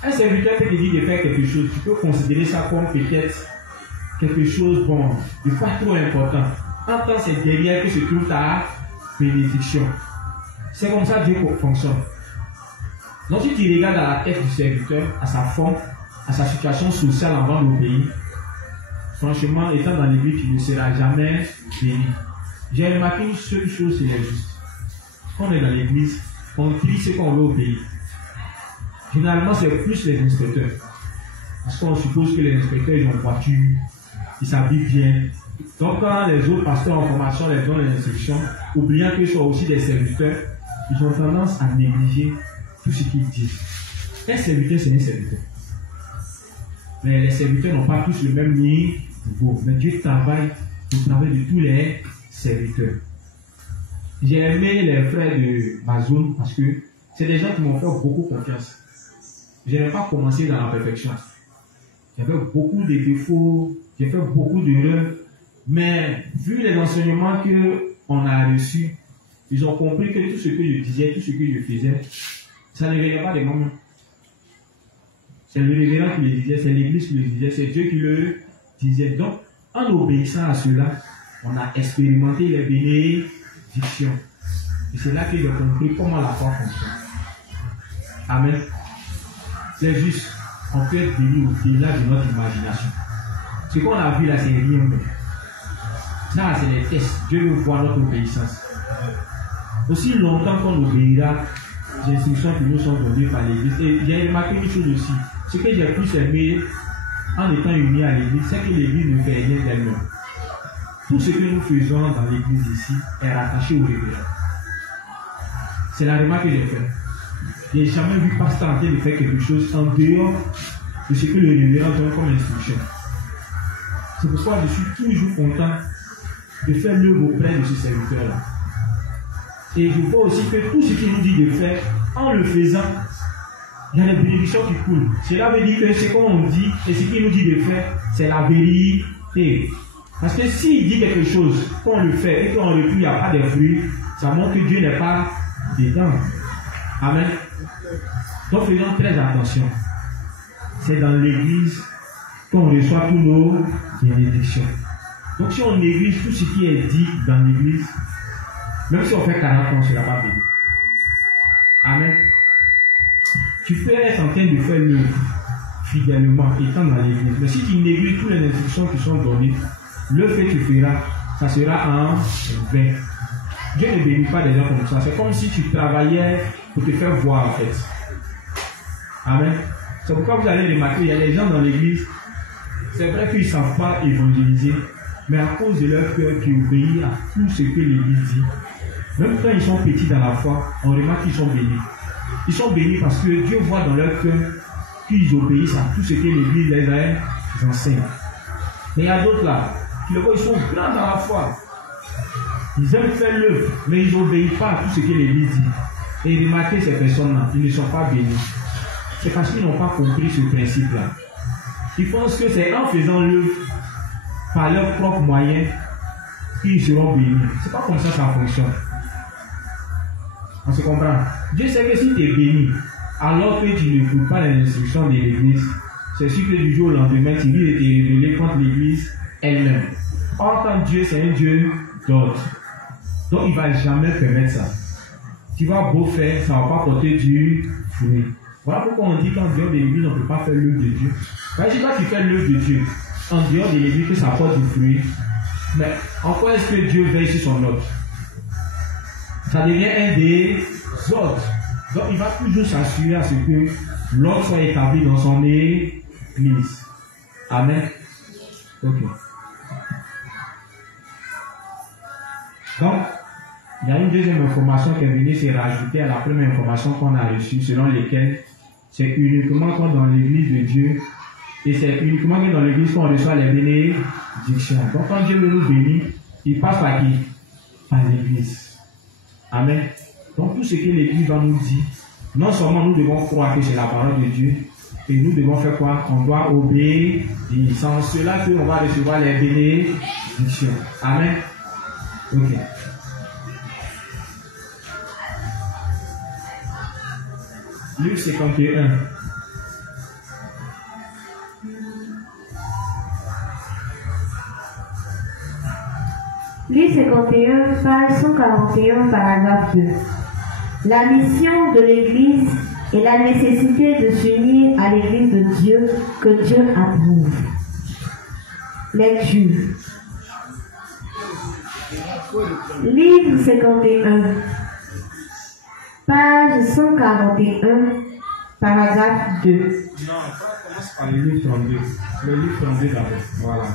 Un serviteur qui te dit de faire quelque chose, tu peux considérer ça comme peut-être quelque chose bon, de pas trop important. En tant que c'est derrière que se trouve ta bénédiction. C'est comme ça que Dieu fonctionne. Donc si tu regardes à la tête du serviteur, à sa forme, à sa situation sociale avant d'obéir, franchement, étant dans l'église, tu ne seras jamais béni. J'ai remarqué une seule chose, c'est les justes. Quand on est dans l'église, on prie ce qu'on veut obéir. Généralement, c'est plus les inspecteurs. Parce qu'on suppose que les inspecteurs, ils ont une voiture, ils s'habillent bien. Donc, quand les autres pasteurs en formation les donnent les instructions, oubliant qu'ils sont aussi des serviteurs, ils ont tendance à négliger tout ce qu'ils disent. Un serviteur, c'est un serviteur. Mais les serviteurs n'ont pas tous le même niveau. Mais Dieu travaille au travers de tous les serviteurs. J'ai aimé les frères de ma zone parce que c'est des gens qui m'ont fait beaucoup confiance. Je n'ai pas commencé dans la perfection. J'avais beaucoup de défauts, j'ai fait beaucoup d'erreurs. Mais vu les enseignements qu'on a reçus, ils ont compris que tout ce que je disais, tout ce que je faisais, ça ne venait pas de moi-même. C'est le révérend qui le disait, c'est l'église qui le disait, c'est Dieu qui le disait. Donc, en obéissant à cela, on a expérimenté les bénédictions. Et c'est là que j'ai compris comment la foi fonctionne. Amen. C'est juste, on peut être béni au-delà de notre imagination. Ce qu'on a vu là, c'est rien. Ça, c'est les tests. Dieu veut voir notre obéissance. Aussi longtemps qu'on obéira, les instructions qui nous sont données par l'église. Et j'ai remarqué une chose aussi. Ce que j'ai plus aimé en étant unis à l'église, c'est que l'église ne fait rien d'elle-même. Tout ce que nous faisons dans l'église ici est rattaché au révérend. C'est la remarque que j'ai faite. Je n'ai jamais vu pasteur en train de faire quelque chose en dehors de ce que le révérend donne comme instruction. C'est pourquoi je suis toujours content de faire l'œuvre auprès de ce serviteur-là. Et je vois aussi que tout ce qu'il nous dit de faire, en le faisant, il y a des bénédictions qui coulent. Cela veut dire que ce qu'on dit et ce qu'il nous dit de faire, c'est la vérité. Parce que s'il dit quelque chose, qu'on le fait et qu'on le il n'y a pas de fruits, ça montre que Dieu n'est pas dedans. Amen. Donc faisons très attention. C'est dans l'église qu'on reçoit tous nos bénédictions. Donc si on néglige tout ce qui est dit dans l'église, même si on fait 40 ans, on ne sera pas béni. Amen. Tu peux être en train de faire l'œuvre fidèlement, étant dans l'église. Mais si tu négliges toutes les instructions qui sont données, l'œuvre que tu feras, ça sera en vain. Dieu ne bénit pas des gens comme ça. C'est comme si tu travaillais pour te faire voir en fait. Amen. C'est pourquoi vous allez remarquer, il y a des gens dans l'église, c'est vrai qu'ils ne savent pas évangéliser, mais à cause de leur cœur qui obéit à tout ce que l'église dit, même quand ils sont petits dans la foi, on remarque qu'ils sont bénis. Ils sont bénis parce que Dieu voit dans leur cœur qu'ils obéissent à tout ce que l'église les enseigne. Mais il y a d'autres là, qui le voient, ils sont grands dans la foi. Ils aiment faire l'œuvre, mais ils n'obéissent pas à tout ce que l'église dit. Et remarquez ces personnes-là, ils ne sont pas bénis. C'est parce qu'ils n'ont pas compris ce principe-là. Ils pensent que c'est en faisant l'œuvre, par leurs propres moyens, qu'ils seront bénis. C'est pas comme ça que ça fonctionne. On se comprend. Dieu sait que si tu es béni, alors que tu ne fous pas les instructions de l'église, c'est sûr que du jour au lendemain, tu risques de te révéler contre l'église elle-même. Or, quand Dieu, c'est un Dieu d'ordre. Donc, il ne va jamais permettre ça. Tu vas beau faire, ça ne va pas porter du fruit. Voilà pourquoi on dit qu'en dehors de l'église, on ne peut pas faire l'œuvre de Dieu. Si toi, tu fais l'œuvre de Dieu, en dehors de l'église, que ça porte du fruit, mais en quoi est-ce que Dieu veille sur son ordre? Ça devient un des ordres. Donc, il va toujours s'assurer à ce que l'ordre soit établi dans son église. Amen. Ok. Donc, Il y a une deuxième information qui est venue se rajouter à la première information qu'on a reçue, selon laquelle c'est uniquement quand dans l'église de Dieu, et c'est uniquement dans l'église qu'on reçoit les bénédictions. Donc quand Dieu veut nous bénir, il passe par qui? Par l'église. Amen. Donc tout ce que l'église va nous dire, non seulement nous devons croire que c'est la parole de Dieu, et nous devons faire quoi? On doit obéir. C'est en cela qu'on va recevoir les bénédictions. Amen. Ok. Luc 51. Luc 51, page 141, paragraphe 2. La mission de l'Église et la nécessité de s'unir à l'Église de Dieu que Dieu approuve. Lecture. Livre 51, page 141, paragraphe 2. Non, on commence par le livre 32. Le livre 32 d'abord. Voilà.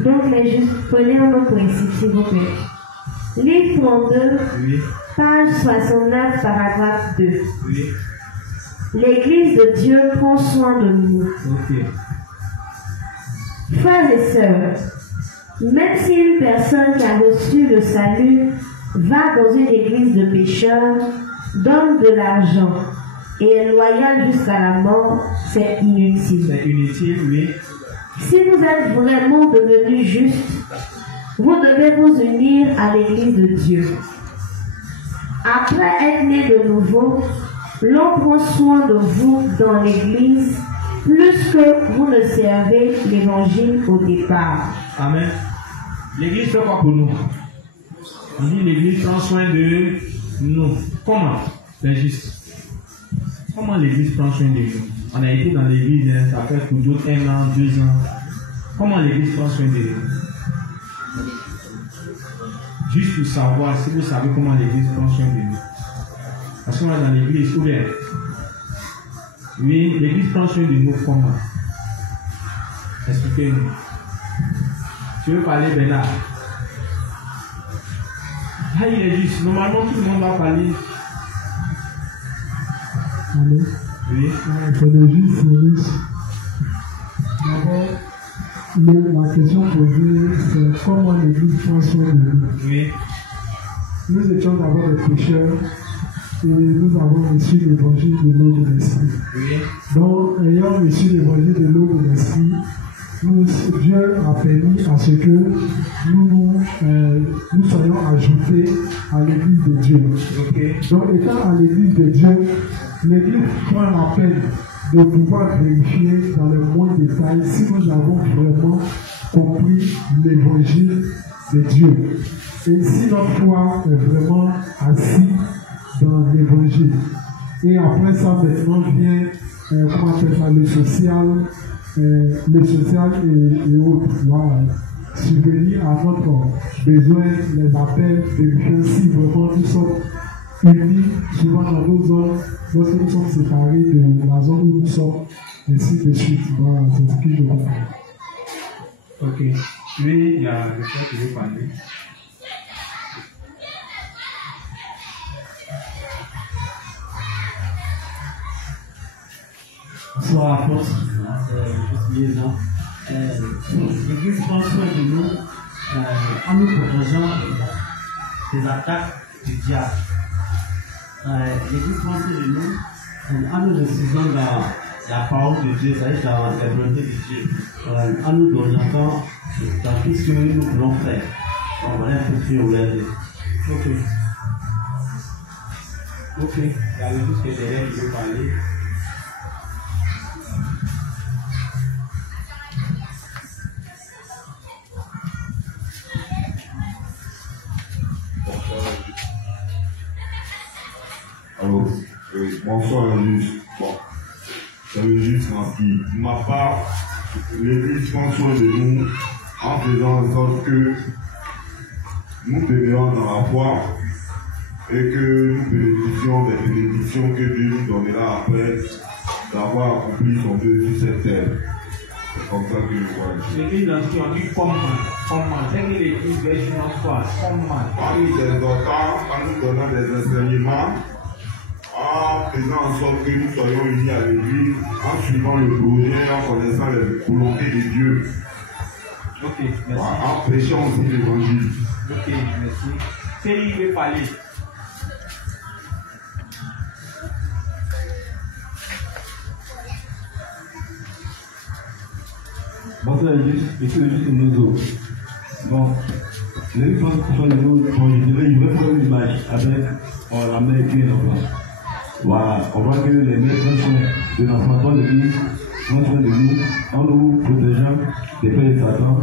Donc, mais juste prenez un autre principe, s'il vous plaît. Livre 32, Oui. page 69, paragraphe 2. Oui. L'Église de Dieu prend soin de nous. Ok. Frères et sœurs, même si une personne qui a reçu le salut va dans une église de pécheurs, donne de l'argent et est loyal jusqu'à la mort, c'est inutile. C'est inutile, oui. Si vous êtes vraiment devenu juste, vous devez vous unir à l'église de Dieu. Après être né de nouveau, l'on prend soin de vous dans l'église plus que vous ne servez l'évangile au départ. Amen. L'église fait quoi pour nous? On dit l'église prend soin de nous. Comment? C'est juste. Comment l'église prend soin de nous? On a été dans l'église, hein, ça fait pour d'autres 1 an, 2 ans. Comment l'église prend soin de nous? Juste pour savoir, si vous savez comment l'église prend soin de nous. Parce qu'on est dans l'église, ou bien? Oui, l'église prend soin de nous comment? Expliquez-nous. Tu veux parler, Bernard? Ah, il est juste. Normalement, tout le monde va parler. Allez. Oui. C'est le juste service. D'abord, la question posée, c'est comment l'Église prend soin de nous. Oui. Nous étions d'abord des pécheurs et nous avons reçu l'évangile de l'eau de l'esprit. Oui. Donc, ayant reçu l'évangile de l'eau de l'esprit, Dieu a permis à ce que nous soyons ajoutés à l'église de Dieu. Okay. Donc, étant à l'église de Dieu, l'église prend la peine de pouvoir vérifier dans le moindre détail si nous avons vraiment compris l'évangile de Dieu. Et si notre foi est vraiment assise dans l'évangile. Et après ça, maintenant vient, comment on appelle ça, le social et autres. Voilà. Subvenir à notre besoin, les appels, vérifier si vraiment nous sommes unis, souvent dans nos zones, lorsque nous sommes séparés de la zone où nous sommes, ainsi de suite. Voilà, c'est ce que je comprends. Ok. Oui, il y a le frère qui veut parler. Bonsoir à tous, c'est juste liaison. L'Église prend soin de nous en nous protégeant des attaques du diable. L'Église prend soin de nous en nous décidant dans la parole de Dieu, c'est-à-dire dans la volonté de Dieu, en nous orientant dans tout ce que nous voulons faire. On va être fait au lait. Ok. Ok. Il y a le juste que derrière qui veut parler. Alors, bonsoir juste. Bon, ça veut juste dire, ma part, l'Église prend soin de nous en faisant en sorte que nous demeurons dans la foi et que nous bénéficions des bénédictions que Dieu nous donnera après d'avoir accompli son vœu sur cette terre. C'est comme ça que je vois. L'église dans ce qui comment? Comment? Dès que l'église veut une foi, comment? En nous exhortant, en nous donnant des enseignements, en faisant en sorte que nous soyons unis à l'église, en suivant le projet, en connaissant les volontés de Dieu. Ok, merci. En prêchant aussi l'évangile. Ok, merci. C'est lui qui veut parler. Bon, c'est juste une autre. Bon, les gens qui font les autres, ils veulent faire une image avec la mère qui est l'enfant. Voilà, on voit que les mères prennent soin de l'enfant dans l'église, prennent soin de nous, en nous protégeant des pères et Satan,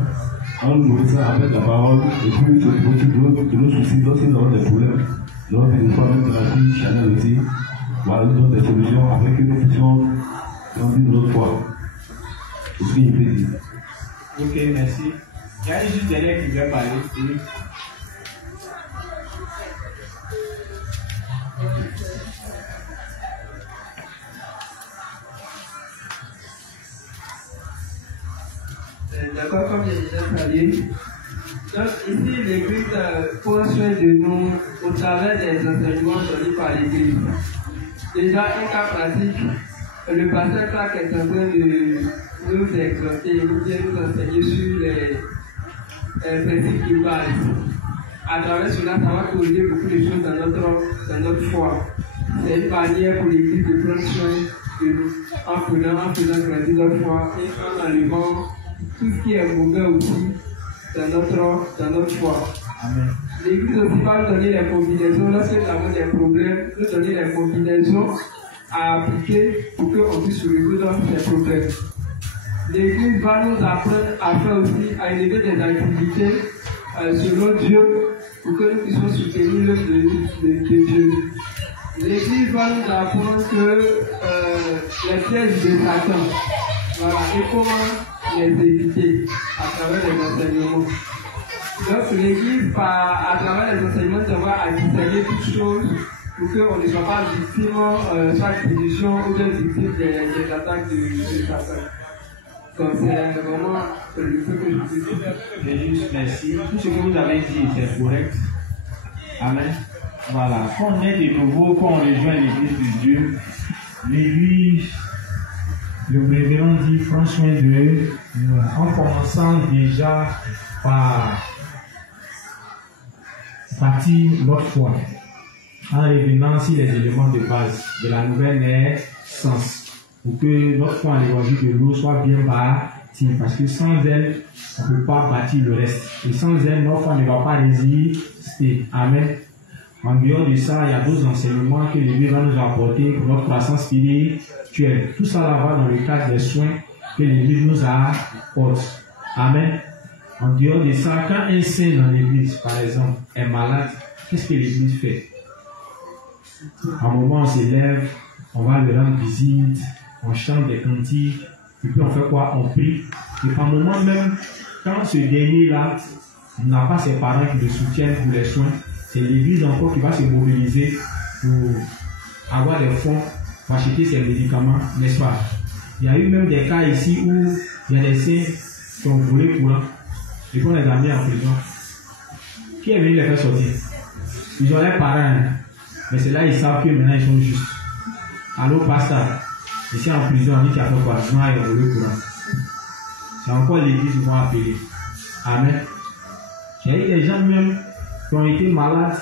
en nous nourrissant avec la parole, et puis de nos soucis, lorsque nous avons des problèmes, lorsque nous sommes dans la vie charnelle aussi, voilà, nous donnons des solutions afin que nous puissions grandir notre foi. C'est ce que je peux dire. Ok, merci. Il y a juste des élèves qui veulent parler. Oui. D'accord, comme j'ai déjà parlé. Donc ici, l'Église prend soin de nous au travers des enseignements donnés par l'Église. Déjà, un cas pratique, le pasteur Clark est en train de nous exhorter, nous vient nous enseigner sur les principes qui base. À travers cela, ça va causer beaucoup de choses dans notre foi. C'est une manière pour l'Église de prendre soin de nous en faisant grandir notre foi et en enlevant tout ce qui est mauvais aussi dans notre foi. Amen. L'Église aussi va nous donner les combinaisons lorsque nous avons des problèmes, nous donner les combinaisons à appliquer pour qu'on puisse résoudre ces problèmes. L'Église va nous apprendre à faire aussi, à élever des activités selon Dieu pour que nous puissions soutenir l'œuvre de Dieu. L'Église va nous apprendre que les pièges de Satan, voilà, et comment les éviter à travers les enseignements. Donc l'Église, à travers les enseignements, devra discerner toutes choses pour qu'on ne soit pas victime chaque position ou de victime des attaques de Satan. Donc c'est vraiment ce que je peux dire. J'ai juste merci. Tout ce que vous avez dit c'est correct. Amen. Voilà. Quand on est de nouveau, quand on rejoint l'église de Dieu, l'église, le révérend dit, prends soin d'eux, en commençant déjà par bâtir notre foi, en revenant sur les éléments de base de la nouvelle naissance, pour que notre foi en l'évangile de l'eau soit bien bâtie, parce que sans elle, on ne peut pas bâtir le reste. Et sans elle, notre foi ne va pas résister. Amen. En dehors de ça, il y a d'autres enseignements que l'Église va nous apporter pour notre croissance spirituelle. Tout ça là va dans le cadre des soins que l'Église nous apporte. Amen. En dehors de ça, quand un saint dans l'Église, par exemple, est malade, qu'est-ce que l'Église fait? À un moment, on s'élève, on va lui rendre visite, on chante des cantiques, et puis on fait quoi? On prie. Et par moment même, quand ce dernier-là n'a pas ses parents qui le soutiennent pour les soins, c'est l'Église encore qui va se mobiliser pour avoir des fonds pour acheter ses médicaments, n'est-ce pas? Il y a eu même des cas ici où il y a des saints qui ont volé courant et qu'on les a mis en prison. Qui est venu les faire sortir? Ils ont les parents, mais c'est là ils savent que maintenant ils sont justes. Allô, pasteur, ici en prison, on dit qu'il y a fait quoi? Non, il a volé courant. C'est encore l'Église qui va appeler. Amen. Il y a eu des gens même qui ont été malades,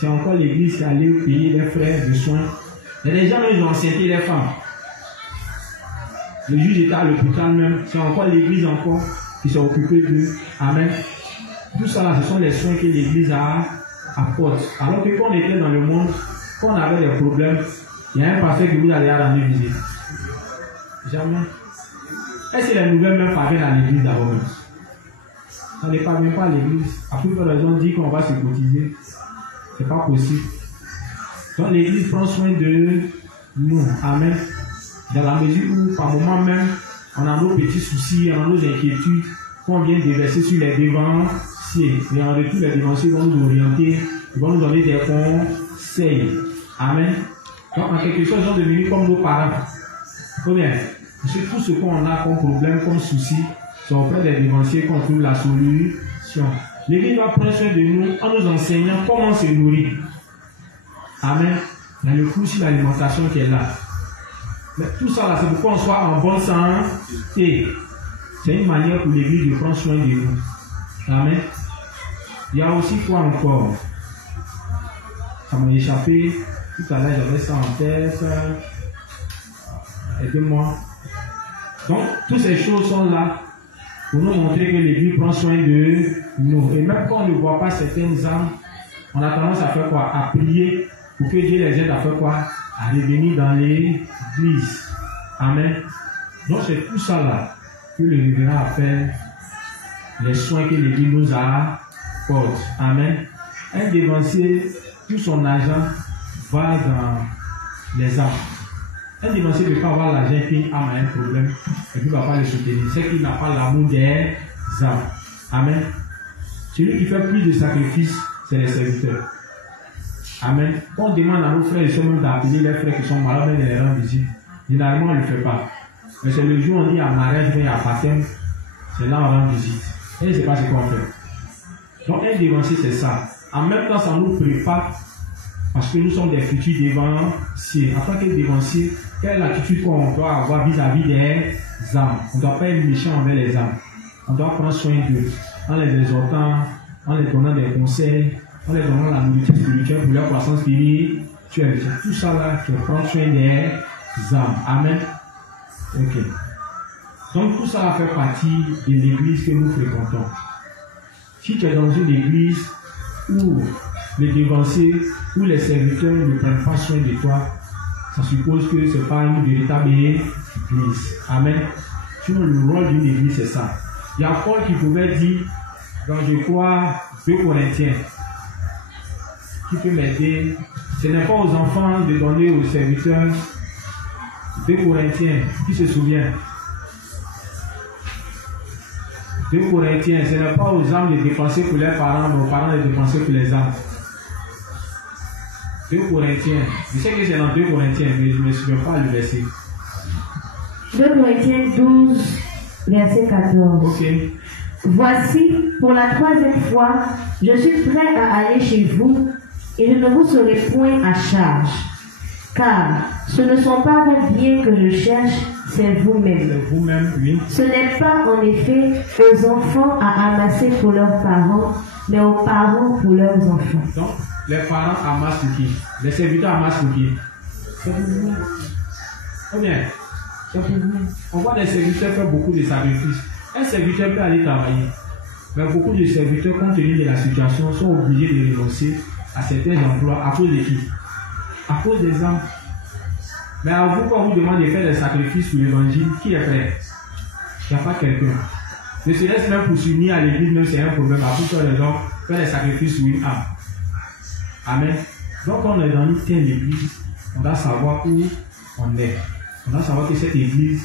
c'est encore l'Église qui allait payer les frais de soins. Il y a des gens qui ont enceinté les femmes. Le juge était à l'hôpital même, c'est encore l'Église encore qui s'est occupée d'eux. Amen. Tout ça là, ce sont les soins que l'Église apporte. Alors que quand on était dans le monde, quand on avait des problèmes, il y a un pasteur qui vous allait rendre visite. Jamais. Est-ce que les nouvelles même parviennent à l'Église d'abord? Ça ne parvient pas à l'Église. À plus de raison, on dit qu'on va se cotiser. Ce n'est pas possible. Donc l'Église prend soin de nous. Amen. Dans la mesure où, par moment même, on a nos petits soucis, on a nos inquiétudes, qu'on vient déverser sur les dévanciers. Et en retour, les dévanciers vont nous orienter, ils vont nous donner des conseils. Amen. Donc en quelque sorte, ils sont devenus comme nos parents. Combien? Parce que tout ce qu'on a comme problème, comme souci, c'est auprès des dévanciers qu'on trouve la solution. L'Église va prendre soin de nous en nous enseignant comment se nourrir. Amen. Il y a le cours sur l'alimentation qui est là. Mais tout ça là, c'est pour qu'on soit en bonne santé. C'est une manière pour l'Église de prendre soin de nous. Amen. Il y a aussi quoi encore? Ça m'a échappé. Tout à l'heure, j'avais ça en tête. Aidez-moi. Donc, toutes ces choses sont là pour nous montrer que l'Église prend soin de nous. Et même quand on ne voit pas certaines âmes, on a tendance à faire quoi? À prier pour que Dieu les aide à faire quoi? À revenir dans l'Église. Amen. Donc, c'est tout ça là que le révérend appelle les soins que l'Église nous apporte. Amen. Un dévancier, tout son argent va dans les âmes. Un dévancier ne peut pas avoir l'argent qui a un problème et puis ne va pas le soutenir. C'est qu'il n'a pas l'amour des âmes. Amen. Celui qui fait plus de sacrifices, c'est les serviteurs. Amen. Quand on demande à nos frères et sœurs d'appeler les frères qui sont malades, de les rendre visite, généralement on ne le fait pas. Mais c'est le jour où on dit à mariage, bien à baptême, c'est là où on rend visite. Et c'est pas ce qu'on fait. Donc un dévancier, c'est ça. En même temps, ça nous prépare parce que nous sommes des futurs dévanciers. En tant que dévancier, quelle attitude qu'on doit avoir vis-à-vis des âmes? On ne doit pas être méchant envers les âmes. On doit prendre soin d'eux en les exhortant, en les donnant des conseils, en les donnant la nourriture spirituelle pour leur croissance spirituelle. C'est tout ça là qui prend soin des âmes. Amen. Ok. Donc tout ça fait partie de l'église que nous fréquentons. Si tu es dans une église où les dévanciers ou les serviteurs ne prennent pas soin de toi, ça suppose que ce n'est pas une véritable église. Amen. Sinon, le rôle d'une église, c'est ça. Il y a Paul qui pouvait dire, dans je crois, 2 Corinthiens, qui peut m'aider. Ce n'est pas aux enfants de donner aux serviteurs. 2 Corinthiens, qui se souvient? 2 Corinthiens, ce n'est pas aux âmes de dépenser pour leurs parents, mais aux parents de dépenser pour les âmes. 2 Corinthiens, je sais que c'est dans 2 Corinthiens, mais je ne me souviens pas le verset. 2 Corinthiens 12, verset 14. Ok. Voici, pour la 3e fois, je suis prêt à aller chez vous et je ne vous serai point à charge. Car ce ne sont pas vos biens que je cherche, c'est vous-même. C'est vous-même, oui. Ce n'est pas en effet aux enfants à amasser pour leurs parents, mais aux parents pour leurs enfants. Donc, les parents amassent pour qui? Les serviteurs amassent pour qui? C'est pour vous. Combien? C'est pour vous. On voit des serviteurs faire beaucoup de sacrifices. Un serviteur peut aller travailler. Mais beaucoup de serviteurs, compte tenu de la situation, sont obligés de renoncer à certains emplois à cause de qui? À cause des âmes. Mais à vous, quand on vous demande de faire des sacrifices pour l'évangile, qui est prêt? Il n'y a pas quelqu'un. Ne serait-ce même pour s'unir à l'église, même c'est un problème. À plusieurs raisons, faire des sacrifices pour une âme. Amen. Donc, quand on est dans une telle église, on doit savoir où on est. On doit savoir que cette église,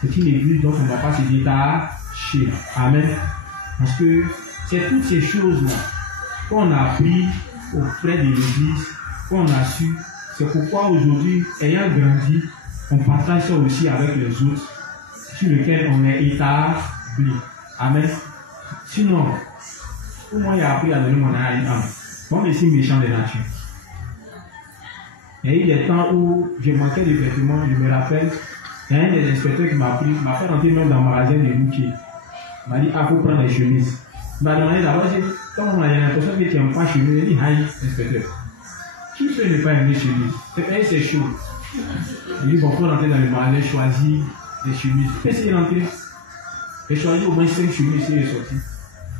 c'est une église dont on ne va pas se détacher. Amen. Parce que c'est toutes ces choses-là qu'on a appris auprès de l'église, qu'on a su. C'est pourquoi aujourd'hui, ayant grandi, on partage ça aussi avec les autres sur lesquels on est établi. Amen. Sinon, pour moi, il a appris à donner mon âme à une âme. Moi, je suis méchant de nature. Il y a eu des temps où je manquais de vêtements, je me rappelle, il y a un des inspecteurs qui m'a fait rentrer même dans le magasin de Bouquet. Il m'a dit, ah, il faut prendre des chemises. Il m'a demandé d'abord, comment il y a l'impression que tu n'aimes pas chemise. Il dit, aïe, inspecteur. Qui peut ne pas aimer chemise? C'est chaud. Il dit, bon, pour rentrer dans le magasin, choisir des chemises. Qu'est-ce qu'il est rentré? J'ai choisi au moins 5 chemises et il est sorti.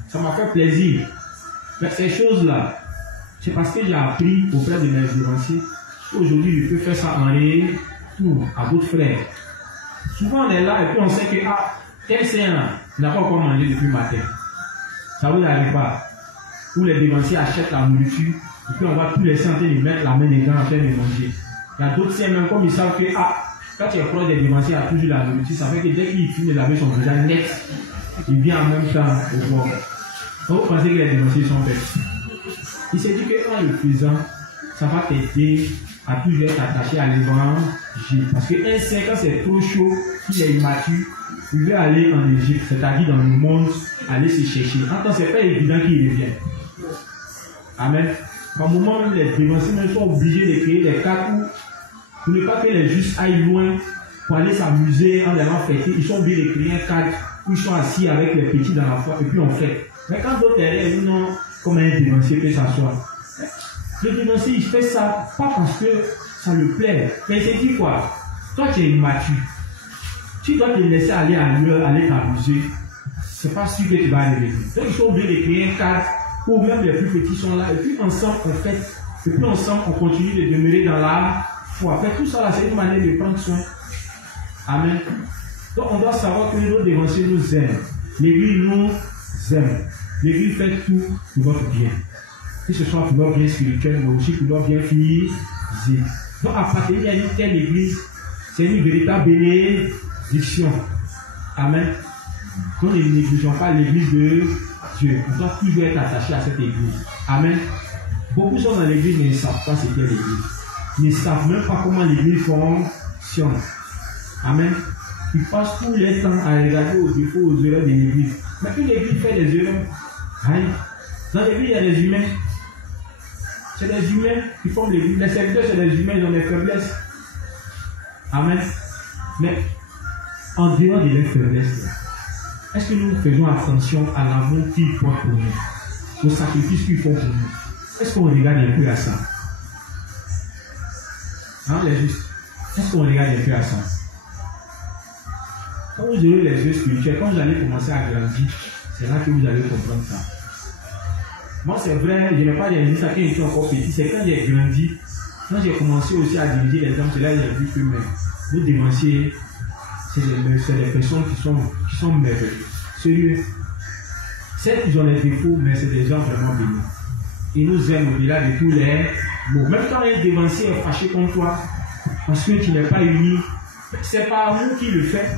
Ça m'a fait plaisir. Mais ces choses-là, c'est parce que j'ai appris auprès de mes dévanciers. Aujourd'hui, je peux faire ça en retour à d'autres frères. Souvent, on est là et puis on sait que, ah, tel saint là, il n'a pas encore mangé depuis le matin. Ça vous arrive pas. Où les dévanciers achètent la nourriture et puis on va tous les saints en train de mettre la main dedans en train de manger. Il y a d'autres saints, même comme ils savent que, ah, quand tu es proche des dévanciers, il y a toujours la nourriture. Ça fait que dès qu'il finit de laver son visage net, il vient en même temps au bord. Vous pensez que les dévanciers sont faits. Il s'est dit qu'en le faisant, ça va t'aider à toujours être attaché à l'évangile. Parce qu'un saint, quand c'est trop chaud, il est immature, veut aller en Égypte, c'est-à-dire dans le monde, aller se chercher. En tant ce n'est pas évident qu'il revienne. Amen. Par moment, les dévanciers sont obligés de créer des cas où, pour ne pas que les justes aillent loin pour aller s'amuser en allant fêter, ils sont obligés de créer un cadre où ils sont assis avec les petits dans la foi et puis on fête. Mais quand d'autres élèves, ils n'ont comme un dévancier peut s'asseoir. Le dévancier, il fait ça pas parce que ça lui plaît. Mais il s'est dit quoi? Toi, tu es immature. Tu dois te laisser aller ailleurs, aller t'amuser. C'est pas sûr que tu vas arriver. Donc, ils sont obligés de créer un cadre où même les plus petits sont là. Et puis ensemble, on fête. Et puis ensemble, on continue de demeurer dans la foi. Après, tout ça, là, c'est une manière de prendre soin. Amen. Donc, on doit savoir que nos dévanciers nous aiment. L'Église nous aime. L'Église fait tout pour notre bien. Que ce soit pour notre bien spirituel, mais aussi pour notre bien physique. Donc, appartenir à une telle Église, c'est une véritable bénédiction. Amen. Nous ne négligeons pas l'Église de Dieu. On doit toujours être attaché à cette Église. Amen. Beaucoup sont dans l'Église, mais ils ne savent pas ce qu'est l'Église. Ils ne savent même pas comment l'Église fonctionne. Amen. Ils passent tout leur temps à regarder aux défauts, aux erreurs de l'Église. Mais une Église fait des erreurs. Amen. Dans l'Église, il y a des humains. C'est des humains qui font l'Église. Les serviteurs, c'est des humains, ils ont des faiblesses. Amen. Mais en dehors de leurs faiblesses, est-ce que nous faisons attention à l'amour qu'ils portent pour nous, au sacrifice qu'ils font pour nous? Est-ce qu'on regarde un peu à ça? Hein, les justes? Est-ce qu'on regarde un peu à ça? Quand vous aurez les yeux spirituels, quand vous allez commencer à grandir, c'est là que vous allez comprendre ça. Moi, c'est vrai, je n'ai pas réalisé ça quand j'étais encore petit. C'est quand j'ai grandi, quand j'ai commencé aussi à diriger les hommes, c'est là que j'ai vu que nos dévanciers, c'est des personnes qui sont merveilleuses. Sérieux. Certes, ils ont les défauts, mais c'est des gens vraiment bénis. Ils nous aiment au-delà de tous les mots. Même quand un dévancier est fâché contre toi, parce que tu n'es pas uni, c'est pas amour qui le fait.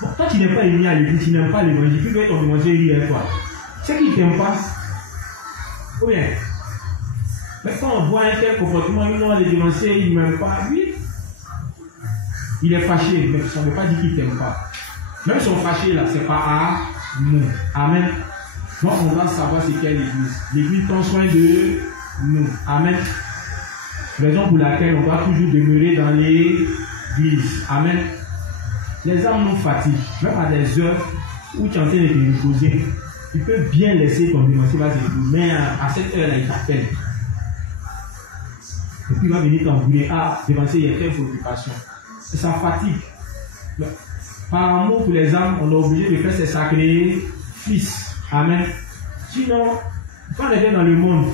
Bon, toi, tu n'es pas uni à l'église, tu n'aimes pas l'évangile, tu veux ton dévancier rire à toi. C'est qu'il ne t'aime pas. Ou bien, mais quand on voit un tel comportement, les dévanciers, ils ne m'aiment pas. Lui, il est fâché, mais ça ne veut pas dire qu'il ne t'aime pas. Même son fâché là, c'est pas à nous. Amen. Donc on doit savoir ce qu'est l'Église. L'Église prend soin de nous. Amen. Raison pour laquelle on doit toujours demeurer dans l'Église. Amen. Les âmes nous fatiguent. Même à des heures où tu es en train de te reposer, tu peux bien laisser ton dévancier va se reposer. Mais à cette heure-là, il t'appelle. Et puis il va venir t'embrouiller. Ah, dévancier, il y a telle préoccupation. Ça fatigue. Mais, par amour pour les âmes, on est obligé de faire ces sacrifices. Amen. Sinon, quand on est dans le monde,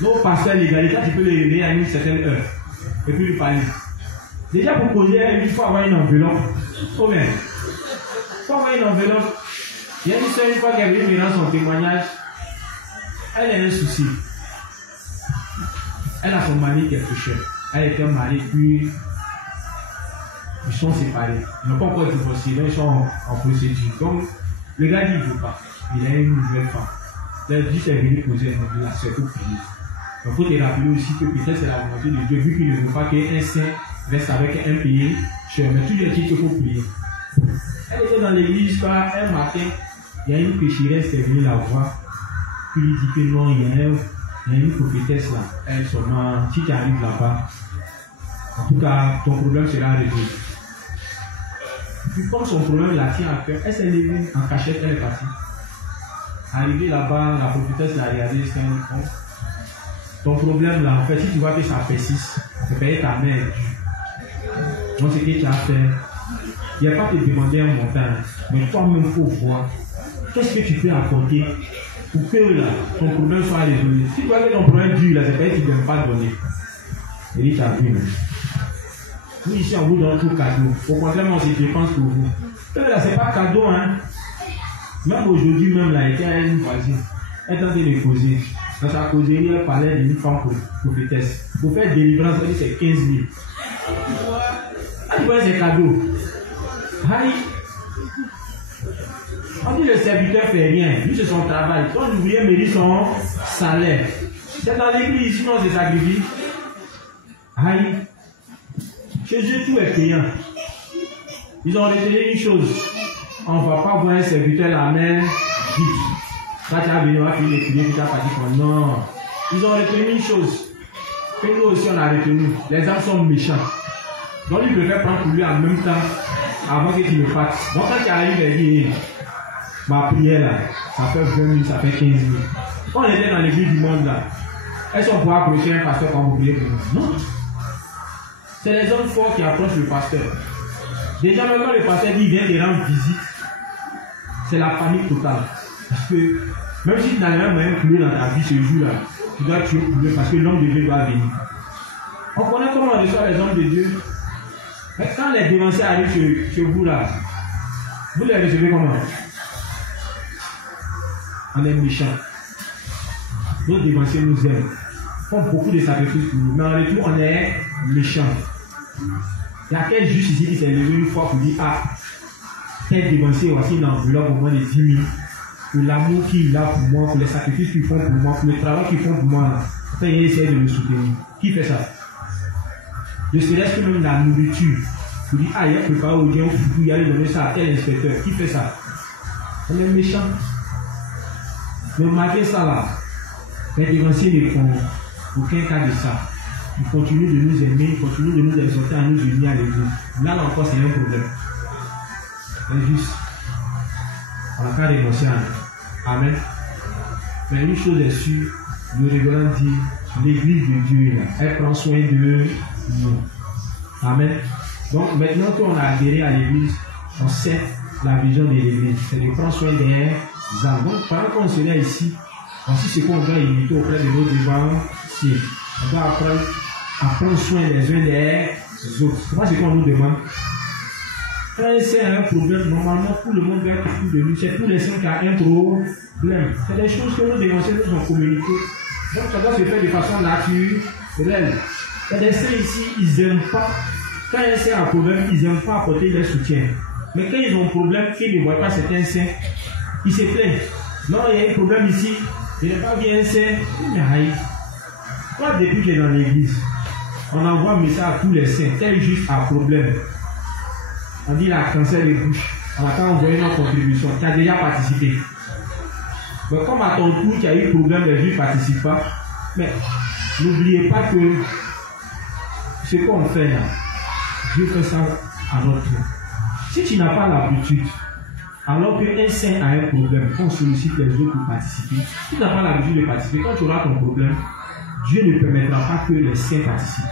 nos pasteurs légalistes, tu peux les réveiller à une certaine heure. Et puis lui parler. Déjà pour poser, il faut avoir une enveloppe. Oh bien. Il faut avoir une enveloppe. Il y a une seule fois qu'elle vient me rendre son témoignage, elle a un souci. Elle a son mari qui est touché. Elle était mariée, puis ils sont séparés. Ils n'ont pas encore divorcé, donc ils sont en procédure. Donc, le gars dit qu'il ne veut pas. Il a une nouvelle femme. Il dit c'est venu poser un enveloppe, c'est pour prier. Donc, il faut te rappeler aussi que peut-être c'est la volonté de Dieu, vu qu'il ne veut pas qu'un saint reste avec un pays cher. Mais toujours dit qu'il faut prier. Elle était dans l'église, un matin, il y a une pécheresse qui est venue la voir. Puis il dit que non, il y a une prophétesse là. Elle seulement, si tu arrives là-bas, en tout cas, ton problème sera résolu. Puis comme son problème la tient à cœur, elle s'est levée en cachette, elle est partie. Arrivée là-bas, la prophétesse l'a regardé, c'est un con. Ton problème là, en fait, si tu vois que ça persiste, c'est payer ta mère. Donc ce que tu as fait, il n'y a pas de demander un montant, mais toi-même il faut voir qu'est-ce que tu peux apporter pour que là, ton problème soit résolu. Si tu vois que ton problème dure, là, c'est pas que tu ne peux pas donner. Et il t'a vu. Nous ici on vous donne tout cadeau. Au contraire, on se dépense pour vous. Là, c'est pas cadeau, hein. Même aujourd'hui, même là, il y a une voisine. Elle est en train de causer. Dans sa causerie, elle parlait d'une femme prophétesse. Pour faire délivrance, c'est 15 000. Elle voit ses cadeaux. Aïe. On dit le serviteur fait rien. Lui, c'est son travail. Son ouvrier mérite son salaire. C'est dans l'église, sinon c'est sacrifice. Aïe. Chez Dieu, tout est payant. Ils ont retenu une chose. On ne va pas voir un serviteur la main vide. Quand tu as venu, on va finir les prières, tu as pas dit non. Ils ont retenu une chose. Que nous aussi on a retenu. Les hommes sont méchants. Donc il préfère prendre pour lui en même temps avant que tu le fasses. Donc quand tu arrives et dis, ma prière là, ça fait 20 minutes, ça fait 15 minutes. Quand on était dans l'église du monde là, est-ce qu'on pourra approcher un pasteur quand vous priez pour nous? Non. C'est les hommes forts qui approchent le pasteur. Déjà même quand le pasteur dit viens te rendre visite, c'est la panique totale. Parce que même si tu n'as rien moyen de prier dans ta vie ce jour-là, tu dois tuer pour Dieu parce que l'homme de Dieu doit venir. On connaît comment on reçoit les hommes de Dieu. Mais quand les dévanciers arrivent chez vous là, vous les recevez comment? On est méchants. Nos dévanciers nous aiment. Font beaucoup de sacrifices pour nous. Mais en retour, on est méchants. Il y a quel juste ici qui s'est levé une fois pour dire ah, tel dévancier, voici une enveloppe au moins de 10 000. Pour l'amour qu'il a pour moi, pour les sacrifices qu'ils font pour moi, pour le travail qu'ils font pour moi. Enfin, il essaie de me soutenir. Qui fait ça? Je céleste même la nourriture. Pour dire, ah, il a préparé au Dieu, il y a donner ça à tel inspecteur. Qui fait ça? On est méchant. Mais malgré ça là, les dévanciers ne font aucun cas de ça. Ils continuent de nous aimer, ils continuent de nous exhorter à nous unir à l'église. Là encore, c'est un problème. C'est juste. On n'a qu'à renoncer à nous. Amen. Mais une chose est sûre, le révérend dit, l'église de Dieu, là, elle prend soin de nous. Amen. Donc maintenant qu'on a adhéré à l'église, on sait la vision de l'église. C'est de prendre soin des âmes. Donc pendant qu'on serait ici, voici ce qu'on doit imiter auprès de nos dévanciers. On doit apprendre à prendre soin les uns des autres. C'est pas ce qu'on nous demande. Quand un saint a un problème, normalement tout le monde doit être autour de lui. C'est tous les saints qui ont un problème. C'est des choses que nos dévanciers nous ont communiquées. Donc ça doit se faire de façon naturelle. Il y a des saints ici, ils n'aiment pas. Quand un saint a un problème, ils n'aiment pas apporter leur soutien. Mais quand ils ont un problème, qu'ils ne voient pas certains saints, ils se plaignent. Non, il y a un problème ici. Je n'ai pas vu un saint. Moi, depuis qu'il est dans l'église, on envoie un message à tous les saints. Tel juste a un problème. On dit la cancer des bouches. On a qu'à envoyer notre contribution. Tu as déjà participé. Mais comme à ton tour, tu as eu problème, les juifs ne participent pas. Mais n'oubliez pas que ce qu'on fait là, Dieu fait ça à notre tour. Si tu n'as pas l'habitude, alors qu'un saint a un problème, on sollicite les autres pour participer. Si tu n'as pas l'habitude de participer, quand tu auras ton problème, Dieu ne permettra pas que les saints participent.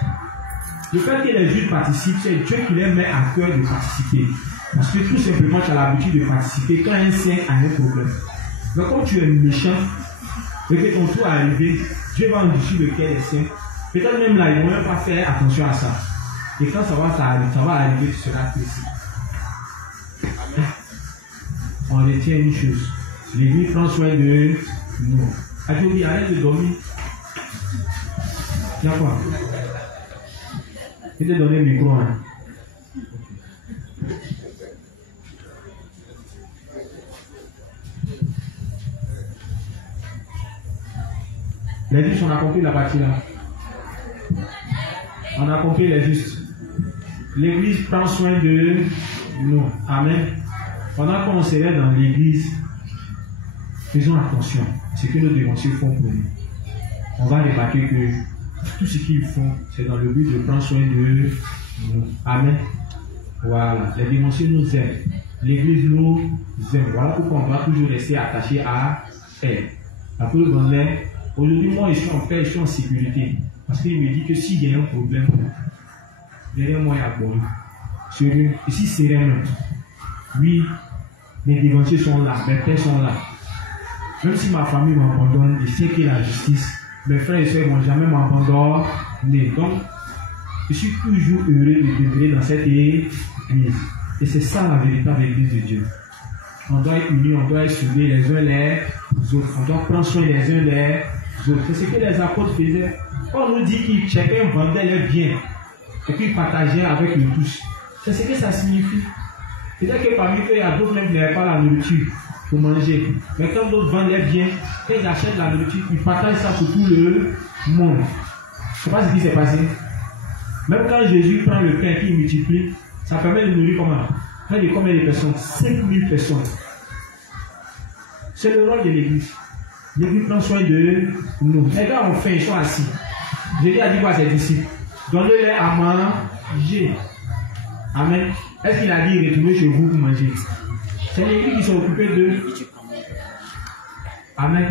Le fait que les juifs participent, c'est Dieu qui les met à cœur de participer. Parce que tout simplement, tu as l'habitude de participer quand un saint a un problème. Donc, comme tu es méchant, et que ton tour est arrivé, Dieu va endurcir le cœur des saints. Peut-être même là, ils ne vont même pas faire attention à ça. Et quand ça va arriver, tu seras triste. On retient une chose. L'église prend soin de nous. Adjoudi, arrête de dormir. Tiens quoi? Je vais te donner le micro. Hein. Les justes, on a compris la partie là. On a compris les justes. L'église prend soin de nous. Amen. Pendant qu'on serait dans l'église, faisons attention à ce que nos dévanciers font pour nous. On va remarquer que tout ce qu'ils font, c'est dans le but de prendre soin de nous. Amen. Voilà. Les dévanciers nous aiment. L'église nous aime. Voilà pourquoi on doit toujours rester attaché à elle. La preuve en est, aujourd'hui, moi, je suis en paix, je suis en sécurité. Parce qu'il me dit que s'il y a un problème, derrière moi, il y a bon. Sérieux. Ici, sereinement. Oui, les dévanciers sont là, mes pères sont là. Même si ma famille m'abandonne, je sais qu'il y a la justice. Mes frères et sœurs ne vont jamais m'abandonner. Donc, je suis toujours heureux de demeurer dans cette église. Et c'est ça la véritable église de Dieu. On doit être unis, on doit être soudés les uns les autres. On doit prendre soin les uns les autres. C'est ce que les apôtres faisaient. On nous dit que chacun vendait les biens et puis partageait avec eux tous. C'est ce que ça signifie. C'est-à-dire que parmi eux, il y a d'autres même qui n'avaient pas la nourriture pour manger. Mais quand d'autres vendent les biens, quand ils achètent la nourriture, ils partagent ça pour tout le monde. Je ne sais pas ce qui s'est passé. Même quand Jésus prend le pain qu'il multiplie, ça permet de nourrir comment? Près de combien de personnes? 5000 personnes. C'est le rôle de l'église. L'église prend soin de nous. Les gars ont faim, ils sont assis. Jésus a dit quoi à ses disciples? Donnez-leur à manger. Amen. Est-ce qu'il a dit retournez chez vous pour manger? C'est l'église qui sont occupés de. Amen.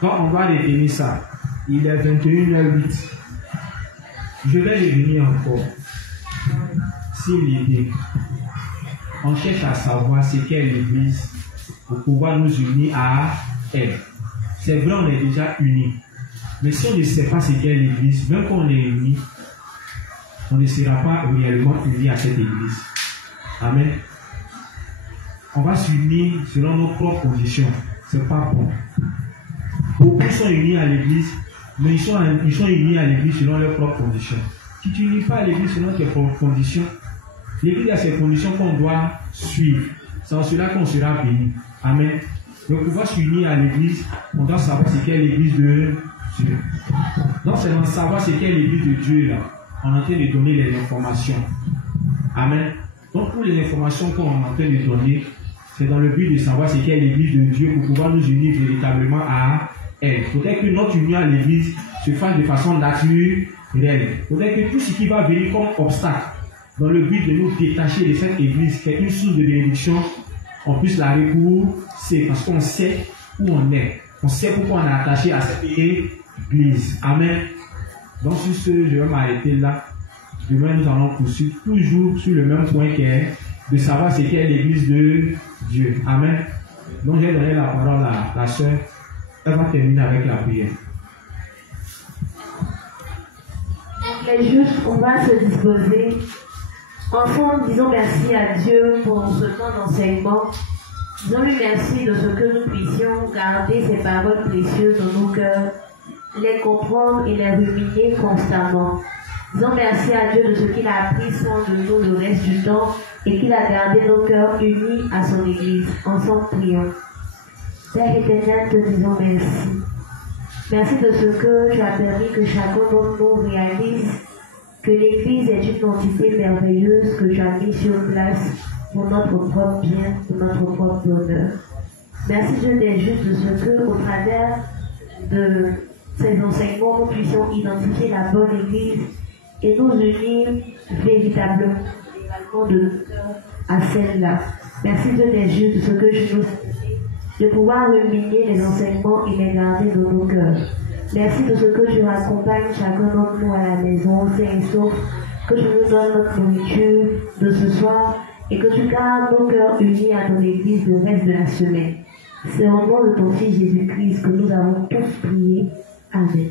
Quand on va détenir ça, il est 21h08. Je vais revenir encore. C'est l'idée. On cherche à savoir ce qu'est l'église pour pouvoir nous unir à elle. C'est vrai, on est déjà unis. Mais si on ne sait pas ce qu'est l'église, même quand on est unis, on ne sera pas réellement unis à cette église. Amen. On va s'unir selon nos propres conditions. C'est pas bon. Beaucoup sont unis à l'église, mais ils sont unis à l'église selon leurs propres conditions. Si tu n'unis pas à l'église selon tes propres conditions, l'église a ses conditions qu'on doit suivre. C'est en cela qu'on sera béni. Amen. Donc, pour pouvoir s'unir à l'église, on doit savoir ce qu'est l'église de Dieu. Donc, c'est dans savoir ce qu'est l'église de Dieu, là, on est en train de donner les informations. Amen. Donc, pour les informations qu'on est en train de donner, c'est dans le but de savoir ce qu'est l'église de Dieu pour pouvoir nous unir véritablement à elle. Peut-être que notre union à l'église se fasse de façon naturelle. Peut-être que tout ce qui va venir comme obstacle, dans le but de nous détacher de cette église, qui est une source de bénédiction, on puisse la repousser parce qu'on sait où on est. On sait pourquoi on est attaché à cette église. Amen. Donc, sur ce, je vais m'arrêter là. Demain, nous allons poursuivre toujours sur le même point qui est de savoir ce qu'est l'église de Dieu. Amen. Donc, j'ai donné la parole à la sœur. Elle va terminer avec la prière. Les justes, on va se disposer. Ensemble, disons merci à Dieu pour ce temps d'enseignement. Disons-lui merci de ce que nous puissions garder ces paroles précieuses dans nos cœurs, les comprendre et les ruminer constamment. Disons merci à Dieu de ce qu'il a pris soin de nous le reste du temps et qu'il a gardé nos cœurs unis à son Église. Ensemble, prions. Père éternel, te disons merci. Merci de ce que tu as permis que chacun d'entre nous réalise que l'Église est une entité merveilleuse que tu as mis sur place pour notre propre bien, pour notre propre bonheur. Merci Dieu des justes de ce que, au travers de ces enseignements, nous puissions identifier la bonne Église et nous unir véritablement de nos cœurs à celle-là. Merci Dieu des justes de ce que je nous de pouvoir ruminer les enseignements et les garder dans nos cœurs. Merci de ce que tu accompagnes chacun d'entre nous à la maison, sain et sauf, que tu nous donnes notre nourriture de ce soir et que tu gardes nos cœurs unis à ton Église le reste de la semaine. C'est au nom de ton Fils Jésus-Christ que nous avons tous prié. Amen.